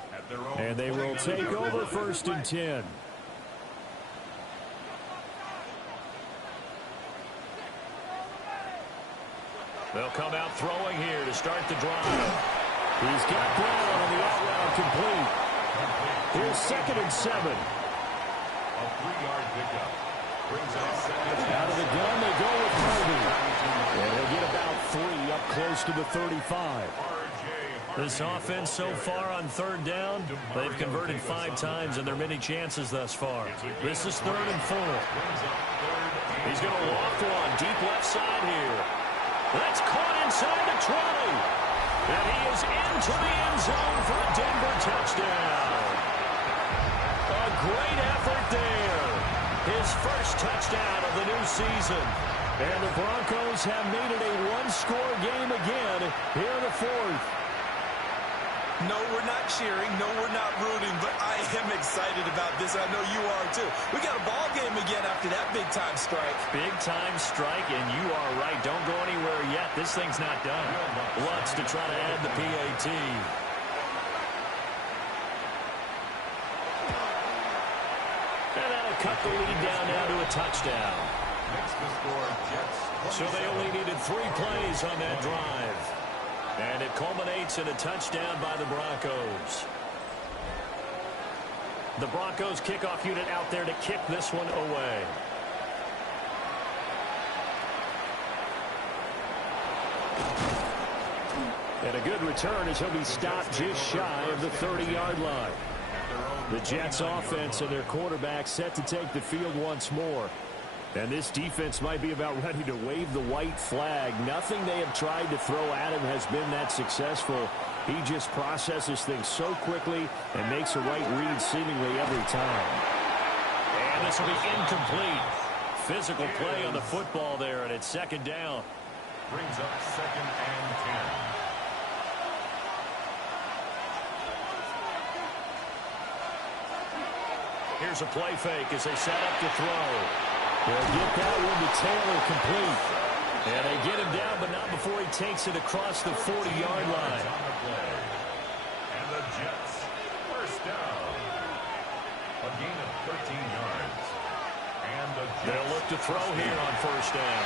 And they will take over 1st and 10. They'll come out throwing here to start the drive. He's got Brown on the out route complete. Here's 2nd and 7. A 3-yard pickup. Brings up 2nd. Out of the gun, they go with Harvey. And they'll get about 3 up close to the 35. This offense so far on 3rd down, they've converted 5 times in their many chances thus far. This is 3rd and 4. He's going to loft one deep left side here. That's caught inside the 20. And he is into the end zone for a Denver touchdown. A great effort there. His first touchdown of the new season. And the Broncos have made it a 1-score game again here in the 4th. No, we're not cheering. No, we're not rooting. But I am excited about this. I know you are, too. We got a ball game again after that big-time strike. Big-time strike, and you are right. Don't go anywhere yet. This thing's not done. Lutz to try to add the PAT. And that'll cut the lead down now to a touchdown. Next to score, Jets. So they only needed 3 plays on that drive. And it culminates in a touchdown by the Broncos. The Broncos kickoff unit out there to kick this one away. And a good return as he'll be stopped just shy of the 30-yard line. The Jets offense and their quarterback set to take the field once more. And this defense might be about ready to wave the white flag. Nothing they have tried to throw at him has been that successful. He just processes things so quickly and makes a right read seemingly every time. And this will be incomplete. Physical play on the football there, and it's second down. Brings up 2nd and 10. Here's a play fake as they set up to throw. They'll get that one to Taylor complete. And they get him down, but not before he takes it across the 40-yard line. And the Jets, first down. A gain of 13 yards. And the Jets, they'll look to throw here on first down.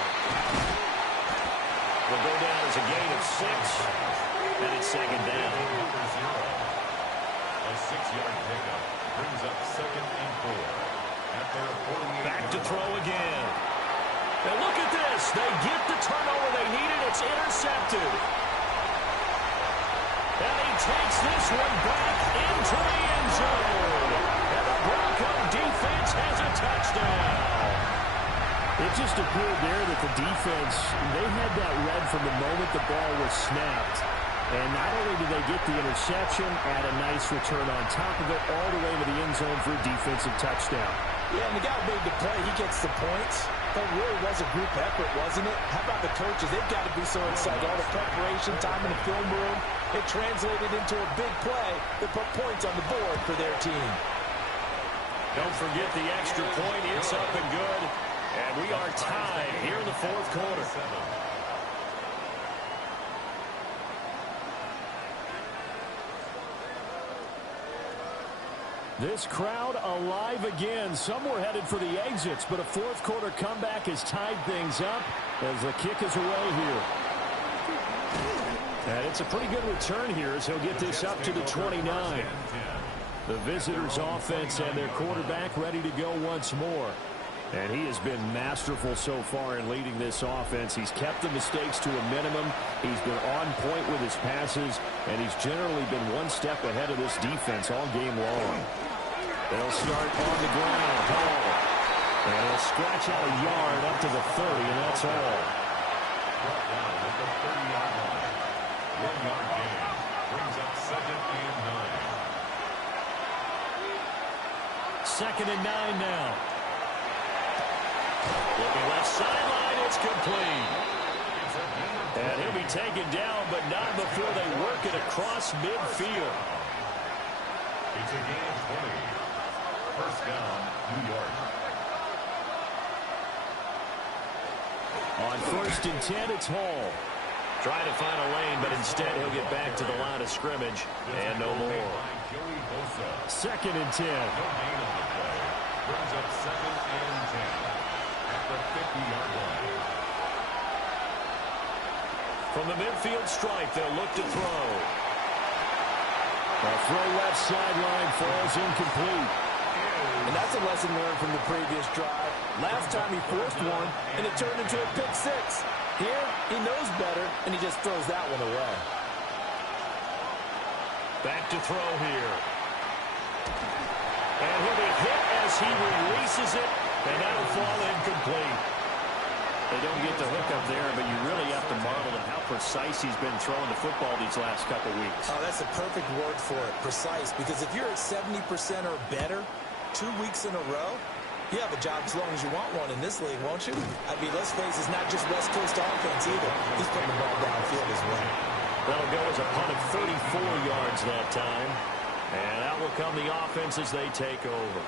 Will go down as a gain of 6. And it's second down. A 6-yard pickup brings up 2nd and 4. Back to throw again. And look at this. They get the turnover they needed. It's intercepted. And he takes this one back into the end zone. And the Bronco defense has a touchdown. It just appeared there that the defense, they had that read from the moment the ball was snapped. And not only did they get the interception, add a nice return on top of it, all the way to the end zone for a defensive touchdown. Yeah, and the guy who made the play, he gets the points. But it really was a group effort, wasn't it? How about the coaches? They've got to be so excited. All the preparation time in the film room, it translated into a big play that put points on the board for their team. Don't forget the extra point. It's up and good. And we are tied here in the fourth quarter. This crowd alive again. Some were headed for the exits, but a fourth quarter comeback has tied things up as the kick is away here. And it's a pretty good return here as he'll get this up to the 29. The visitors' offense and their quarterback ready to go once more. And he has been masterful so far in leading this offense. He's kept the mistakes to a minimum. He's been on point with his passes, and he's generally been one step ahead of this defense all game long. They'll start on the ground. Hall. And he'll scratch out a yard up to the 30, and that's all. Brought down at the 30-yard line. 1-yard gain. Brings up 2nd and 9. 2nd and 9 now. Looking left sideline, it's complete. And he'll be taken down, but not before they work it across midfield. It's a gain of 20. First down, New York. On 1st and 10, it's Hall. Trying to find a lane, but instead he'll get back to the line of scrimmage. And no more. 2nd and 10. No gain on the play. Brings up 2nd and 10. At the 50-yard line. From the midfield stripe, they'll look to throw. A throw left sideline falls incomplete. And that's a lesson learned from the previous drive. Last time he forced one, and it turned into a pick 6. Here, he knows better, and he just throws that one away. Back to throw here. And he'll be hit as he releases it, and that'll fall incomplete. They don't get the hook up there, but you really have to marvel at how precise he's been throwing the football these last couple weeks. Oh, that's a perfect word for it, precise, because if you're at 70% or better 2 weeks in a row, you have a job as long as you want one in this league, won't you? I mean, let's face it, it's not just West Coast offense either. He's putting the ball downfield as well. That'll go as a punt of 34 yards that time. And out will come the offense as they take over.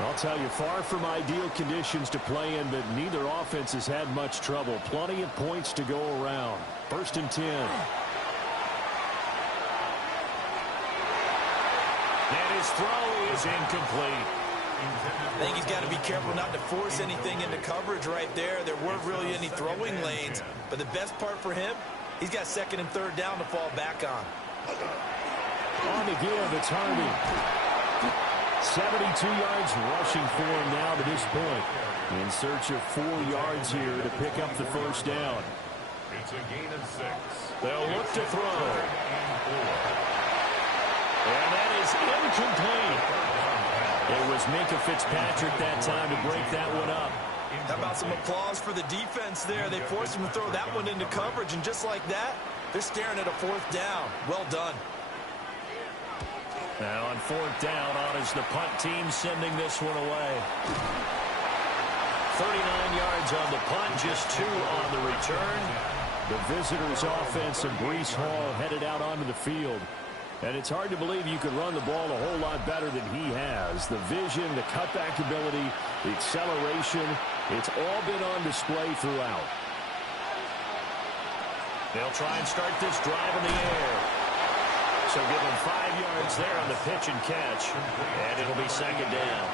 I'll tell you, far from ideal conditions to play in, but neither offense has had much trouble. Plenty of points to go around. 1st and 10. And his throw is incomplete. I think he's got to be careful not to force anything into coverage right there. There weren't really any throwing lanes. But the best part for him, he's got 2nd and 3rd down to fall back on. On the give, it's Harvey. 72 yards rushing for him now to this point. In search of 4 yards here to pick up the first down. It's a gain of 6. They'll look to throw. And that is incomplete. It was Minkah Fitzpatrick that time to break that one up. How about some applause for the defense there? They forced him to throw that one into coverage, and just like that, they're staring at a fourth down. Well done. Now on fourth down, on is the punt team sending this one away. 39 yards on the punt, just 2 on the return. The visitors' offense and Breece Hall headed out onto the field. And it's hard to believe you could run the ball a whole lot better than he has. The vision, the cutback ability, the acceleration, it's all been on display throughout. They'll try and start this drive in the air. So give him 5 yards there on the pitch and catch. And it'll be second down.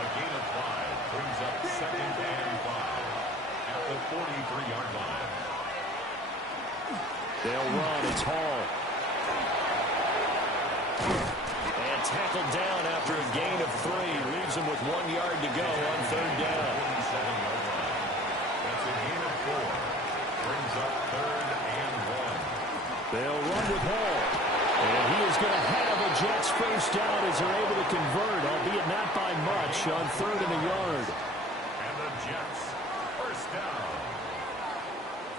A gain of 5 brings up second and 5 at the 43-yard line. They'll run. It's Hall. And tackled down after a gain of 3. Leaves him with 1 yard to go on third down. That's a gain of 4. Brings up third and 1. They'll run with Hall. And he is going to have a Jets first down as they're able to convert, albeit not by much, on third and a yard. And the Jets first down.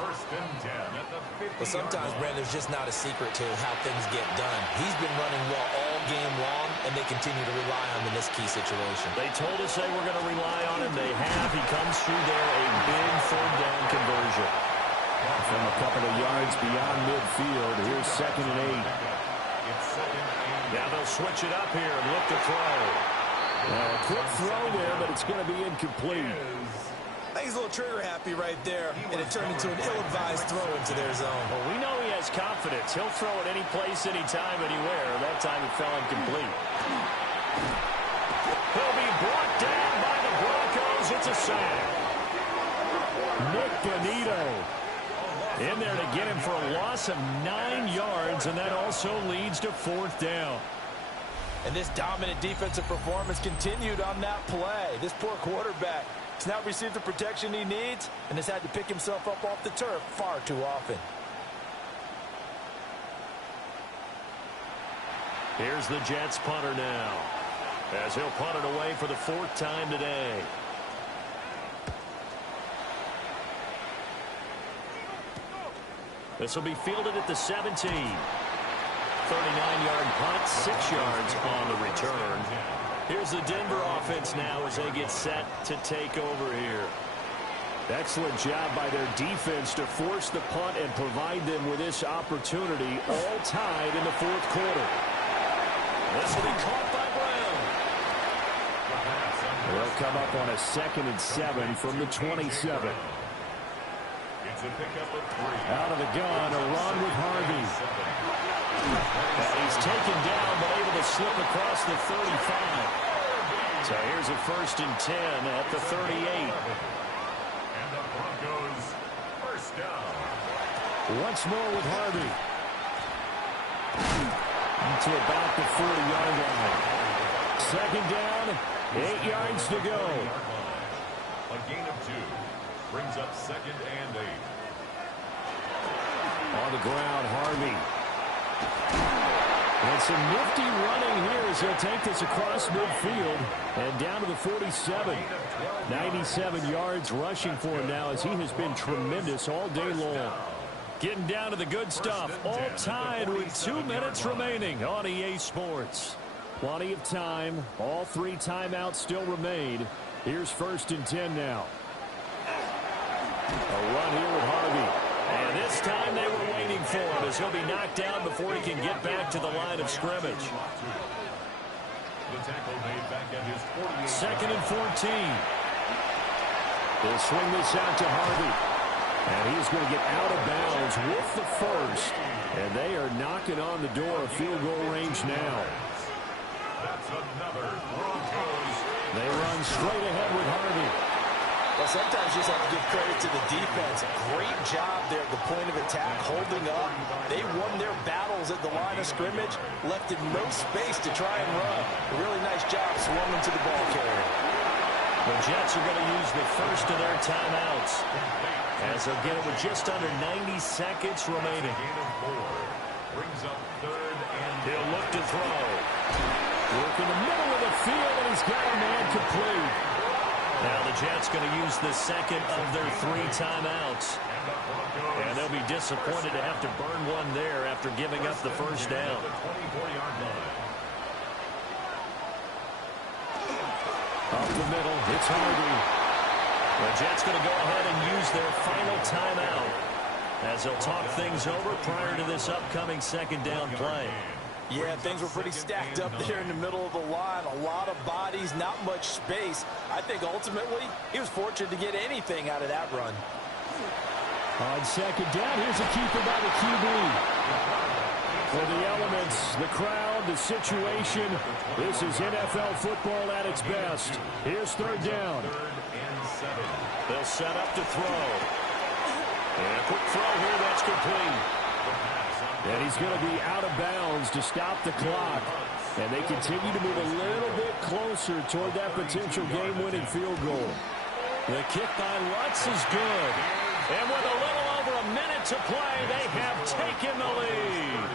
First and 10 at the 50. But sometimes, Brandon, there's just not a secret to how things get done. He's been running well all game long, and they continue to rely on him in this key situation. They told us they were going to rely on him. They have. He comes through there, a big third down conversion. From a couple of yards beyond midfield, here's second and 8. Now they'll switch it up here and look to throw. A quick throw there, but it's going to be incomplete. I think he's a little trigger happy right there, and it turned into an ill-advised throw into their zone. Well, we know he has confidence. He'll throw it any place, anytime, anywhere. That time it fell incomplete. He'll be brought down by the Broncos. It's a sack. Nick Bonito in there to get him for a loss of 9 yards, and that also leads to fourth down. And this dominant defensive performance continued on that play. This poor quarterback has now received the protection he needs and has had to pick himself up off the turf far too often. Here's the Jets punter now, as he'll punt it away for the 4th time today. This will be fielded at the 17. 39-yard punt, 6 yards on the return. Here's the Denver offense now as they get set to take over here. Excellent job by their defense to force the punt and provide them with this opportunity, all tied in the 4th quarter. This will be caught by Brown. They'll come up on a 2nd and 7 from the 27. It's a pickup of 3. Out of the gun, a run with Harvey. And he's taken down, but able to slip across the 35. So here's a 1st and 10 at the 38. And the Broncos first down. Once more with Harvey. To about the 40-yard line. 2nd down, 8 yards to go. A gain of 2 brings up 2nd and 8. On the ground, Harvey. And some nifty running here as he'll take this across midfield and down to the 47. 97 yards rushing for him now as he has been tremendous all day long. Getting down to the good stuff, all tied with 2 minutes remaining on EA Sports. Plenty of time. All 3 timeouts still remain. Here's 1st and 10 now. A run here with Harvey. And this time they were waiting for him as he'll be knocked down before he can get back to the line of scrimmage. The tackle made back at his 48. 2nd and 14. They'll swing this out to Harvey. And he's going to get out of bounds with the 1st. And they are knocking on the door of field goal range now. That's another Broncos. They run straight ahead with Harvey. Well, sometimes you just have to give credit to the defense. Great job there at the point of attack, holding up. They won their battles at the line of scrimmage, left in no space to try and run. A really nice job swarming to the ball carrier. The Jets are going to use the first of their timeouts as they'll get it with just under 90 seconds remaining. Gain of 4 brings up 3rd and He'll look to throw. Work in the middle of the field, and he's got a man complete. Now the Jets going to use the second of their 3 timeouts. And they'll be disappointed to have to burn one there after giving up the first down. Up the middle, it's Harvey. The Jets going to go ahead and use their final timeout as they'll talk things over prior to this upcoming second down play. Yeah, things were pretty stacked up there in the middle of the line. A lot of bodies, not much space. I think ultimately he was fortunate to get anything out of that run. On second down, here's a keeper by the QB. For the elements, the crowd, the situation, this is NFL football at its best. Here's third down. They'll set up to throw. And a quick throw here, that's complete. And he's going to be out of bounds to stop the clock. And they continue to move a little bit closer toward that potential game-winning field goal. The kick by Lutz is good. And with a little over a minute to play, they have taken the lead.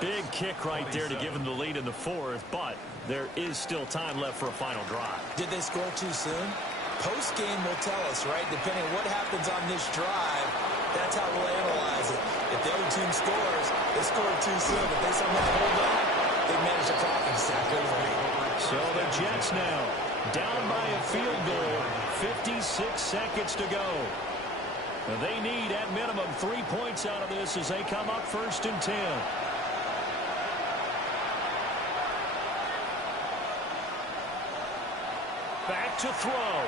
Big kick right there to give them the lead in the fourth, but there is still time left for a final drive. Did they score too soon? Post-game will tell us, right? Depending on what happens on this drive, that's how we'll analyze it. If the other team scores, they scored too soon. If they somehow hold on, they manage the clock and sack over it. So the Jets now down by a field goal, 56 seconds to go. And they need at minimum 3 points out of this as they come up 1st and 10. Back to throw.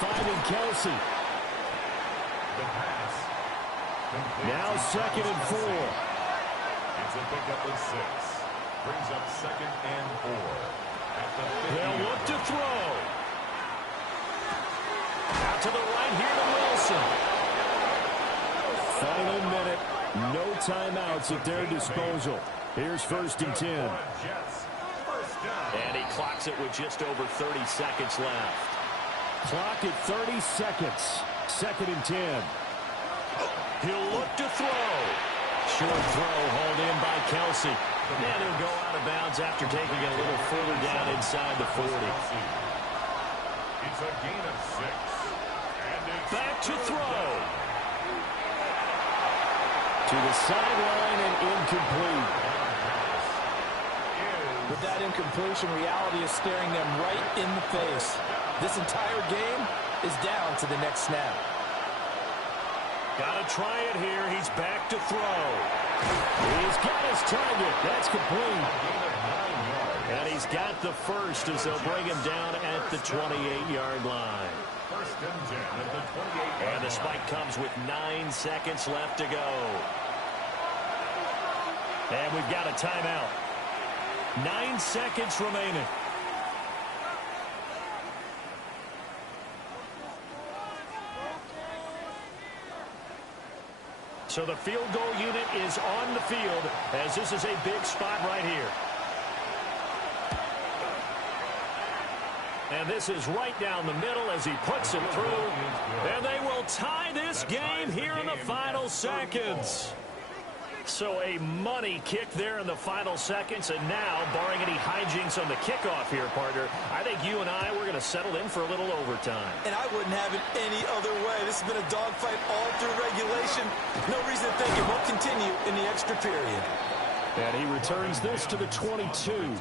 Finding Kelsey. The pass. Now 2nd and 4. It's a pickup of 6. Brings up 2nd and 4. At the 50. They'll look to throw. Out to the right here to Wilson. Final minute. No timeouts at their disposal. Here's 1st and 10. And he clocks it with just over 30 seconds left. Clock at 30 seconds. 2nd and 10. He'll look to throw. Short throw hauled in by Kelsey. And he'll go out of bounds after taking it a little further down inside the 40. It's a gain of 6. And it's Back to throw. To the sideline and incomplete. With that incompletion, reality is staring them right in the face. This entire game is down to the next snap. Got to try it here. He's back to throw. He's got his target. That's complete. And he's got the first as they'll bring him down at the 28-yard line. 1st and 10 at the 28. And the spike comes with 9 seconds left to go. And we've got a timeout. 9 seconds remaining. So the field goal unit is on the field as this is a big spot right here. And this is right down the middle as he puts it through. And they will tie this game here in the final seconds. So a money kick there in the final seconds. And now, barring any hijinks on the kickoff here, partner, I think you and I, we're going to settle in for a little overtime. And I wouldn't have it any other way. This has been a dogfight all through regulation. No reason to think it won't continue in the extra period. And he returns this to the 22.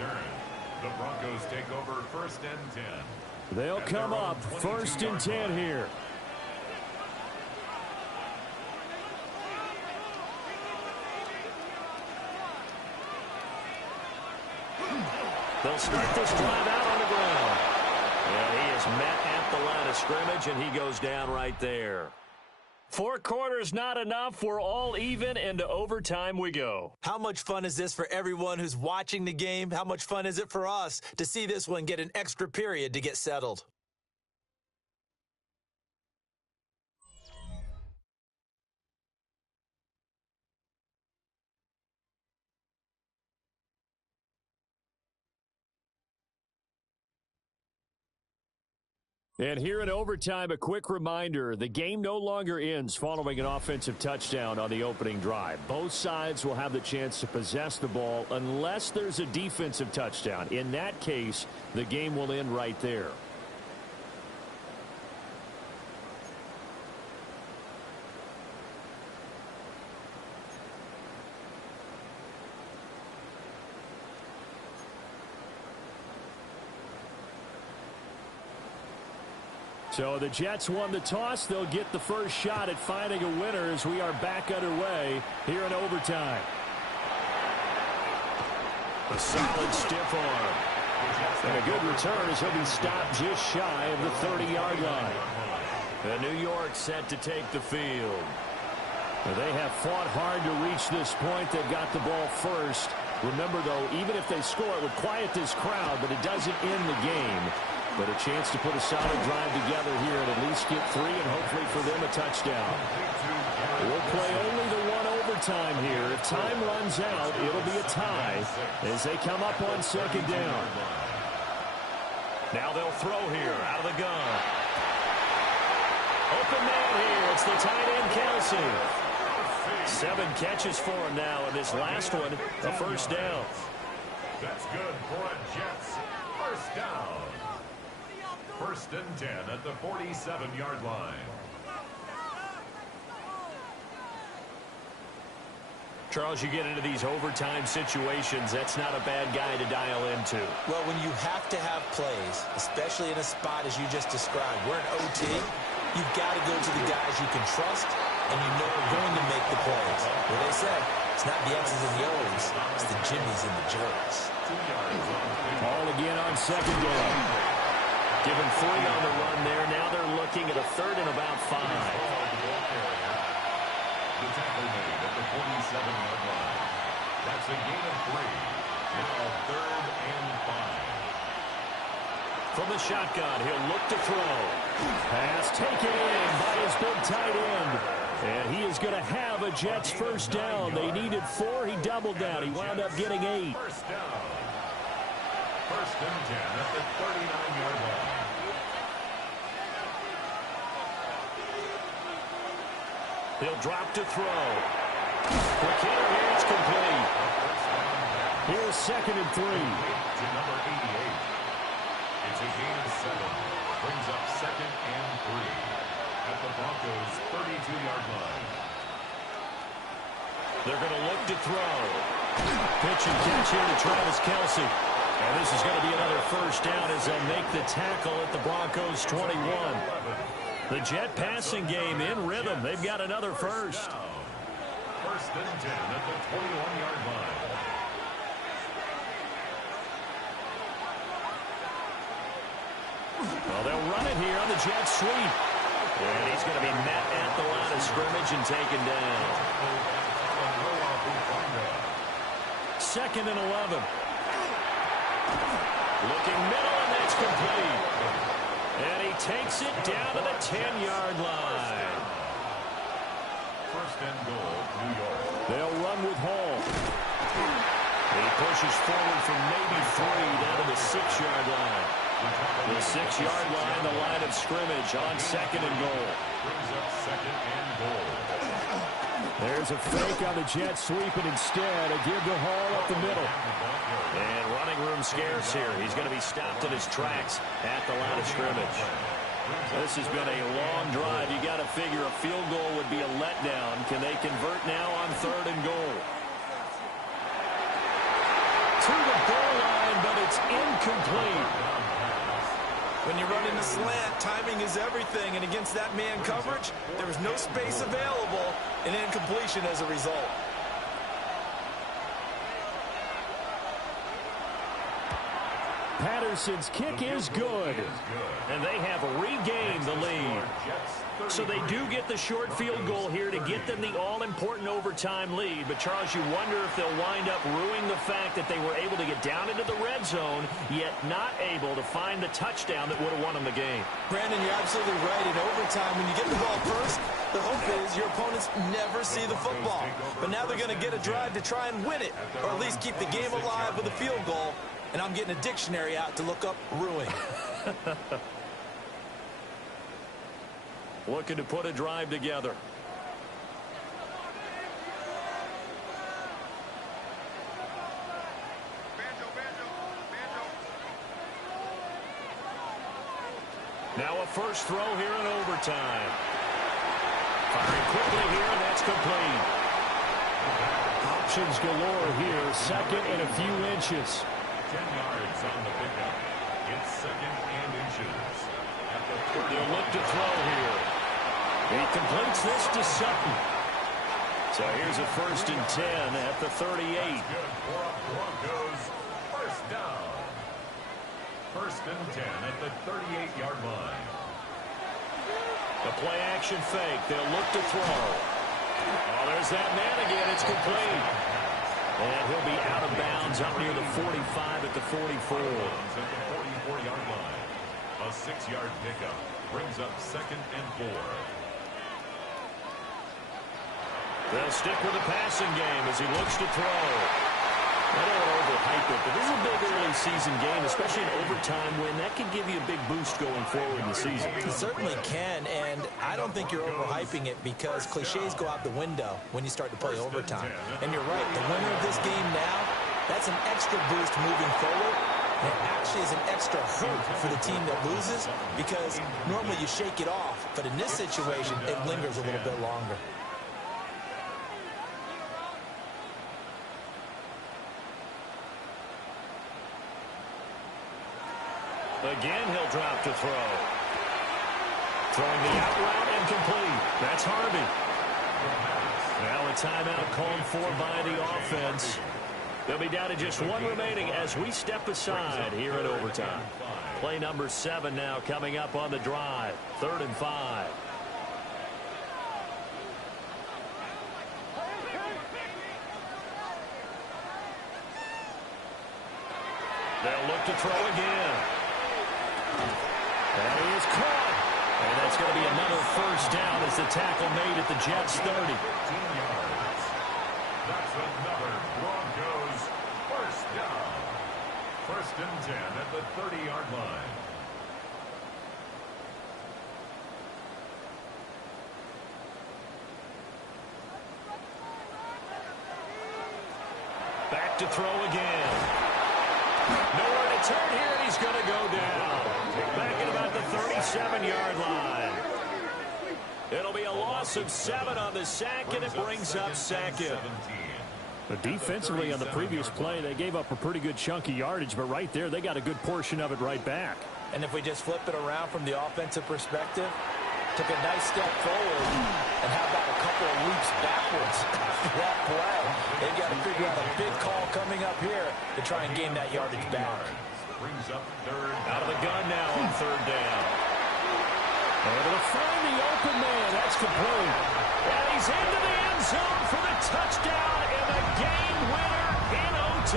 The Broncos take over 1st and 10. They'll come up 1st and 10 here. They'll start this drive out on the ground. And he is met at the line of scrimmage, and he goes down right there. 4 quarters not enough. We're all even, and to overtime we go. How much fun is this for everyone who's watching the game? How much fun is it for us to see this one get an extra period to get settled? And here in overtime, a quick reminder, the game no longer ends following an offensive touchdown on the opening drive. Both sides will have the chance to possess the ball unless there's a defensive touchdown. In that case, the game will end right there. So the Jets won the toss. They'll get the first shot at finding a winner as we are back underway here in overtime. A solid stiff arm. And a good return as he'll be stopped just shy of the 30-yard line. And New York set to take the field. They have fought hard to reach this point. They've got the ball first. Remember, though, even if they score, it would quiet this crowd, but it doesn't end the game. But a chance to put a solid drive together here and at least get 3 and hopefully for them a touchdown. We'll play only the one overtime here. If time runs out, it'll be a tie as they come up on second down. Now they'll throw here out of the gun. Open man here. It's the tight end, Ccsl. 7 catches for him now, and this last one, a first down. That's good for a Jets first down. First and 10 at the 47-yard line. Charles, you get into these overtime situations, that's not a bad guy to dial into. Well, when you have to have plays, especially in a spot as you just described, we're in OT, you've got to go to the guys you can trust and you know are going to make the plays. What they say, it's not the X's and the O's, it's the Jimmies and the Joes. Ball again on second down. Given 3 on the run there. Now they're looking at a 3rd and about 5. The tackle made at the 47-yard line. That's a gain of 3. Now 3rd and 5. From the shotgun, he'll look to throw. Pass taken in by his big tight end. And he is going to have a Jets first down. They needed 4. He doubled down. He wound up getting 8. First down. First and 10 at the 39-yard line. He'll drop to throw. Quick hitter here, it's complete. Here's second and 3. To number 88. It's a gain of 7. Brings up second and 3 at the Broncos' 32-yard line. They're going to look to throw. Pitch and catch here to Travis Kelce. And this is going to be another first down as they'll make the tackle at the Broncos' 21. The Jet passing game in rhythm. They've got another first. First and 10 at the 21-yard line. Well, they'll run it here on the Jet sweep. And he's going to be met at the line of scrimmage and taken down. Second and 11. Looking middle, and that's complete. And he takes it down to the 10-yard line. First and goal, New York. They'll run with Hall. He pushes forward from maybe 3 down to the 6-yard line. The 6-yard line, the line of scrimmage on second and goal. Brings up second and goal. There's a fake on the Jet sweep, and instead a give to Hall up the middle. And running room scarce here. He's going to be stopped in his tracks at the line of scrimmage. This has been a long drive. You got to figure a field goal would be a letdown. Can they convert now on third and goal? To the goal line, but it's incomplete. When you run in a slant, timing is everything, and against that man coverage, there was no space available, and incompletion as a result. Patterson's kick is good, and they have regained the lead. So they do get the short field goal here to get them the all-important overtime lead. But, Charles, you wonder if they'll wind up ruining the fact that they were able to get down into the red zone, yet not able to find the touchdown that would have won them the game. Brandon, you're absolutely right. In overtime, when you get the ball first, the hope is your opponents never see the football. But now they're going to get a drive to try and win it, or at least keep the game alive with a field goal. And I'm getting a dictionary out to look up ruin. Looking to put a drive together. Now a first throw here in overtime. Firing quickly here, and that's complete. Options galore here. Second and a few inches. 10 yards on the pickup. It's second and inches. They'll look to throw here. He completes this to Sutton. So here's a 1st and 10 at the 38. Broncos first down. 1st and 10 at the 38-yard line. The play action fake. They'll look to throw. Oh, there's that man again. It's complete. And he'll be out of bounds up near the 45 at the 44. At the 44-yard line. A 6-yard pickup brings up 2nd and 4. They'll stick with the passing game as he looks to throw. I don't want to overhype it, but this is a big early season game, especially an overtime win. That can give you a big boost going forward in the season. It certainly can, and I don't think you're overhyping it because cliches go out the window when you start to play overtime. And you're right, the winner of this game now, that's an extra boost moving forward. And it actually is an extra hurt for the team that loses because normally you shake it off, but in this situation, it lingers a little bit longer. Again, he'll drop to throw. Throwing the out route and complete. That's Harvey. Now a timeout called for by the offense. They'll be down to just one remaining as we step aside here in overtime. Play number 7 now coming up on the drive. 3rd and 5. They'll look to throw again. And he is caught. And that's going to be another 1st down as the tackle made at the Jets' 30. 15 yards. That's another Broncos 1st down. 1st and 10 at the 30-yard line. Back to throw again. Nowhere to turn here, and he's going to go down. Back at about the 37-yard line. It'll be a loss of 7 on the sack, and it brings up 2nd. But defensively on the previous play, they gave up a pretty good chunky yardage, but right there, they got a good portion of it right back. And if we just flip it around from the offensive perspective, took a nice step forward, and how about a couple of leaps backwards after that play? They've got to figure out a big call coming up here to try and gain that yardage back. Brings up 3rd. Out of the gun now on 3rd down. Able to find the open man. That's complete. And he's into the end zone for the touchdown and the game winner in OT.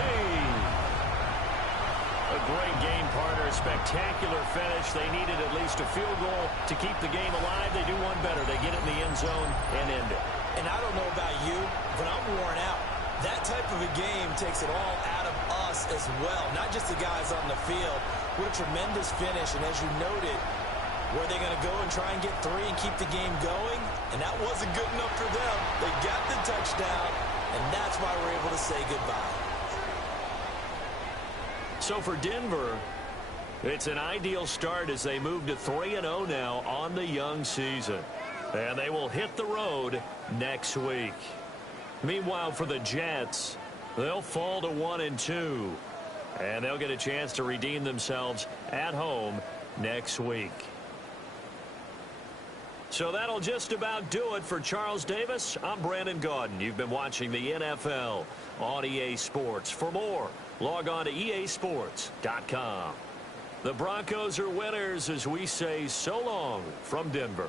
A great game, partner. A spectacular finish. They needed at least a field goal to keep the game alive. They do one better. They get it in the end zone and end it. And I don't know about you, but I'm worn out. That type of a game takes it all out of us as well, not just the guys on the field. What a tremendous finish, and as you noted, were they going to go and try and get 3 and keep the game going? And that wasn't good enough for them. They got the touchdown, and that's why we're able to say goodbye. So for Denver, it's an ideal start as they move to 3-0 now on the young season. And they will hit the road next week. Meanwhile, for the Jets, they'll fall to 1-2. And they'll get a chance to redeem themselves at home next week. So that'll just about do it for Charles Davis. I'm Brandon Gaudin. You've been watching the NFL on EA Sports. For more, log on to easports.com. The Broncos are winners as we say so long from Denver.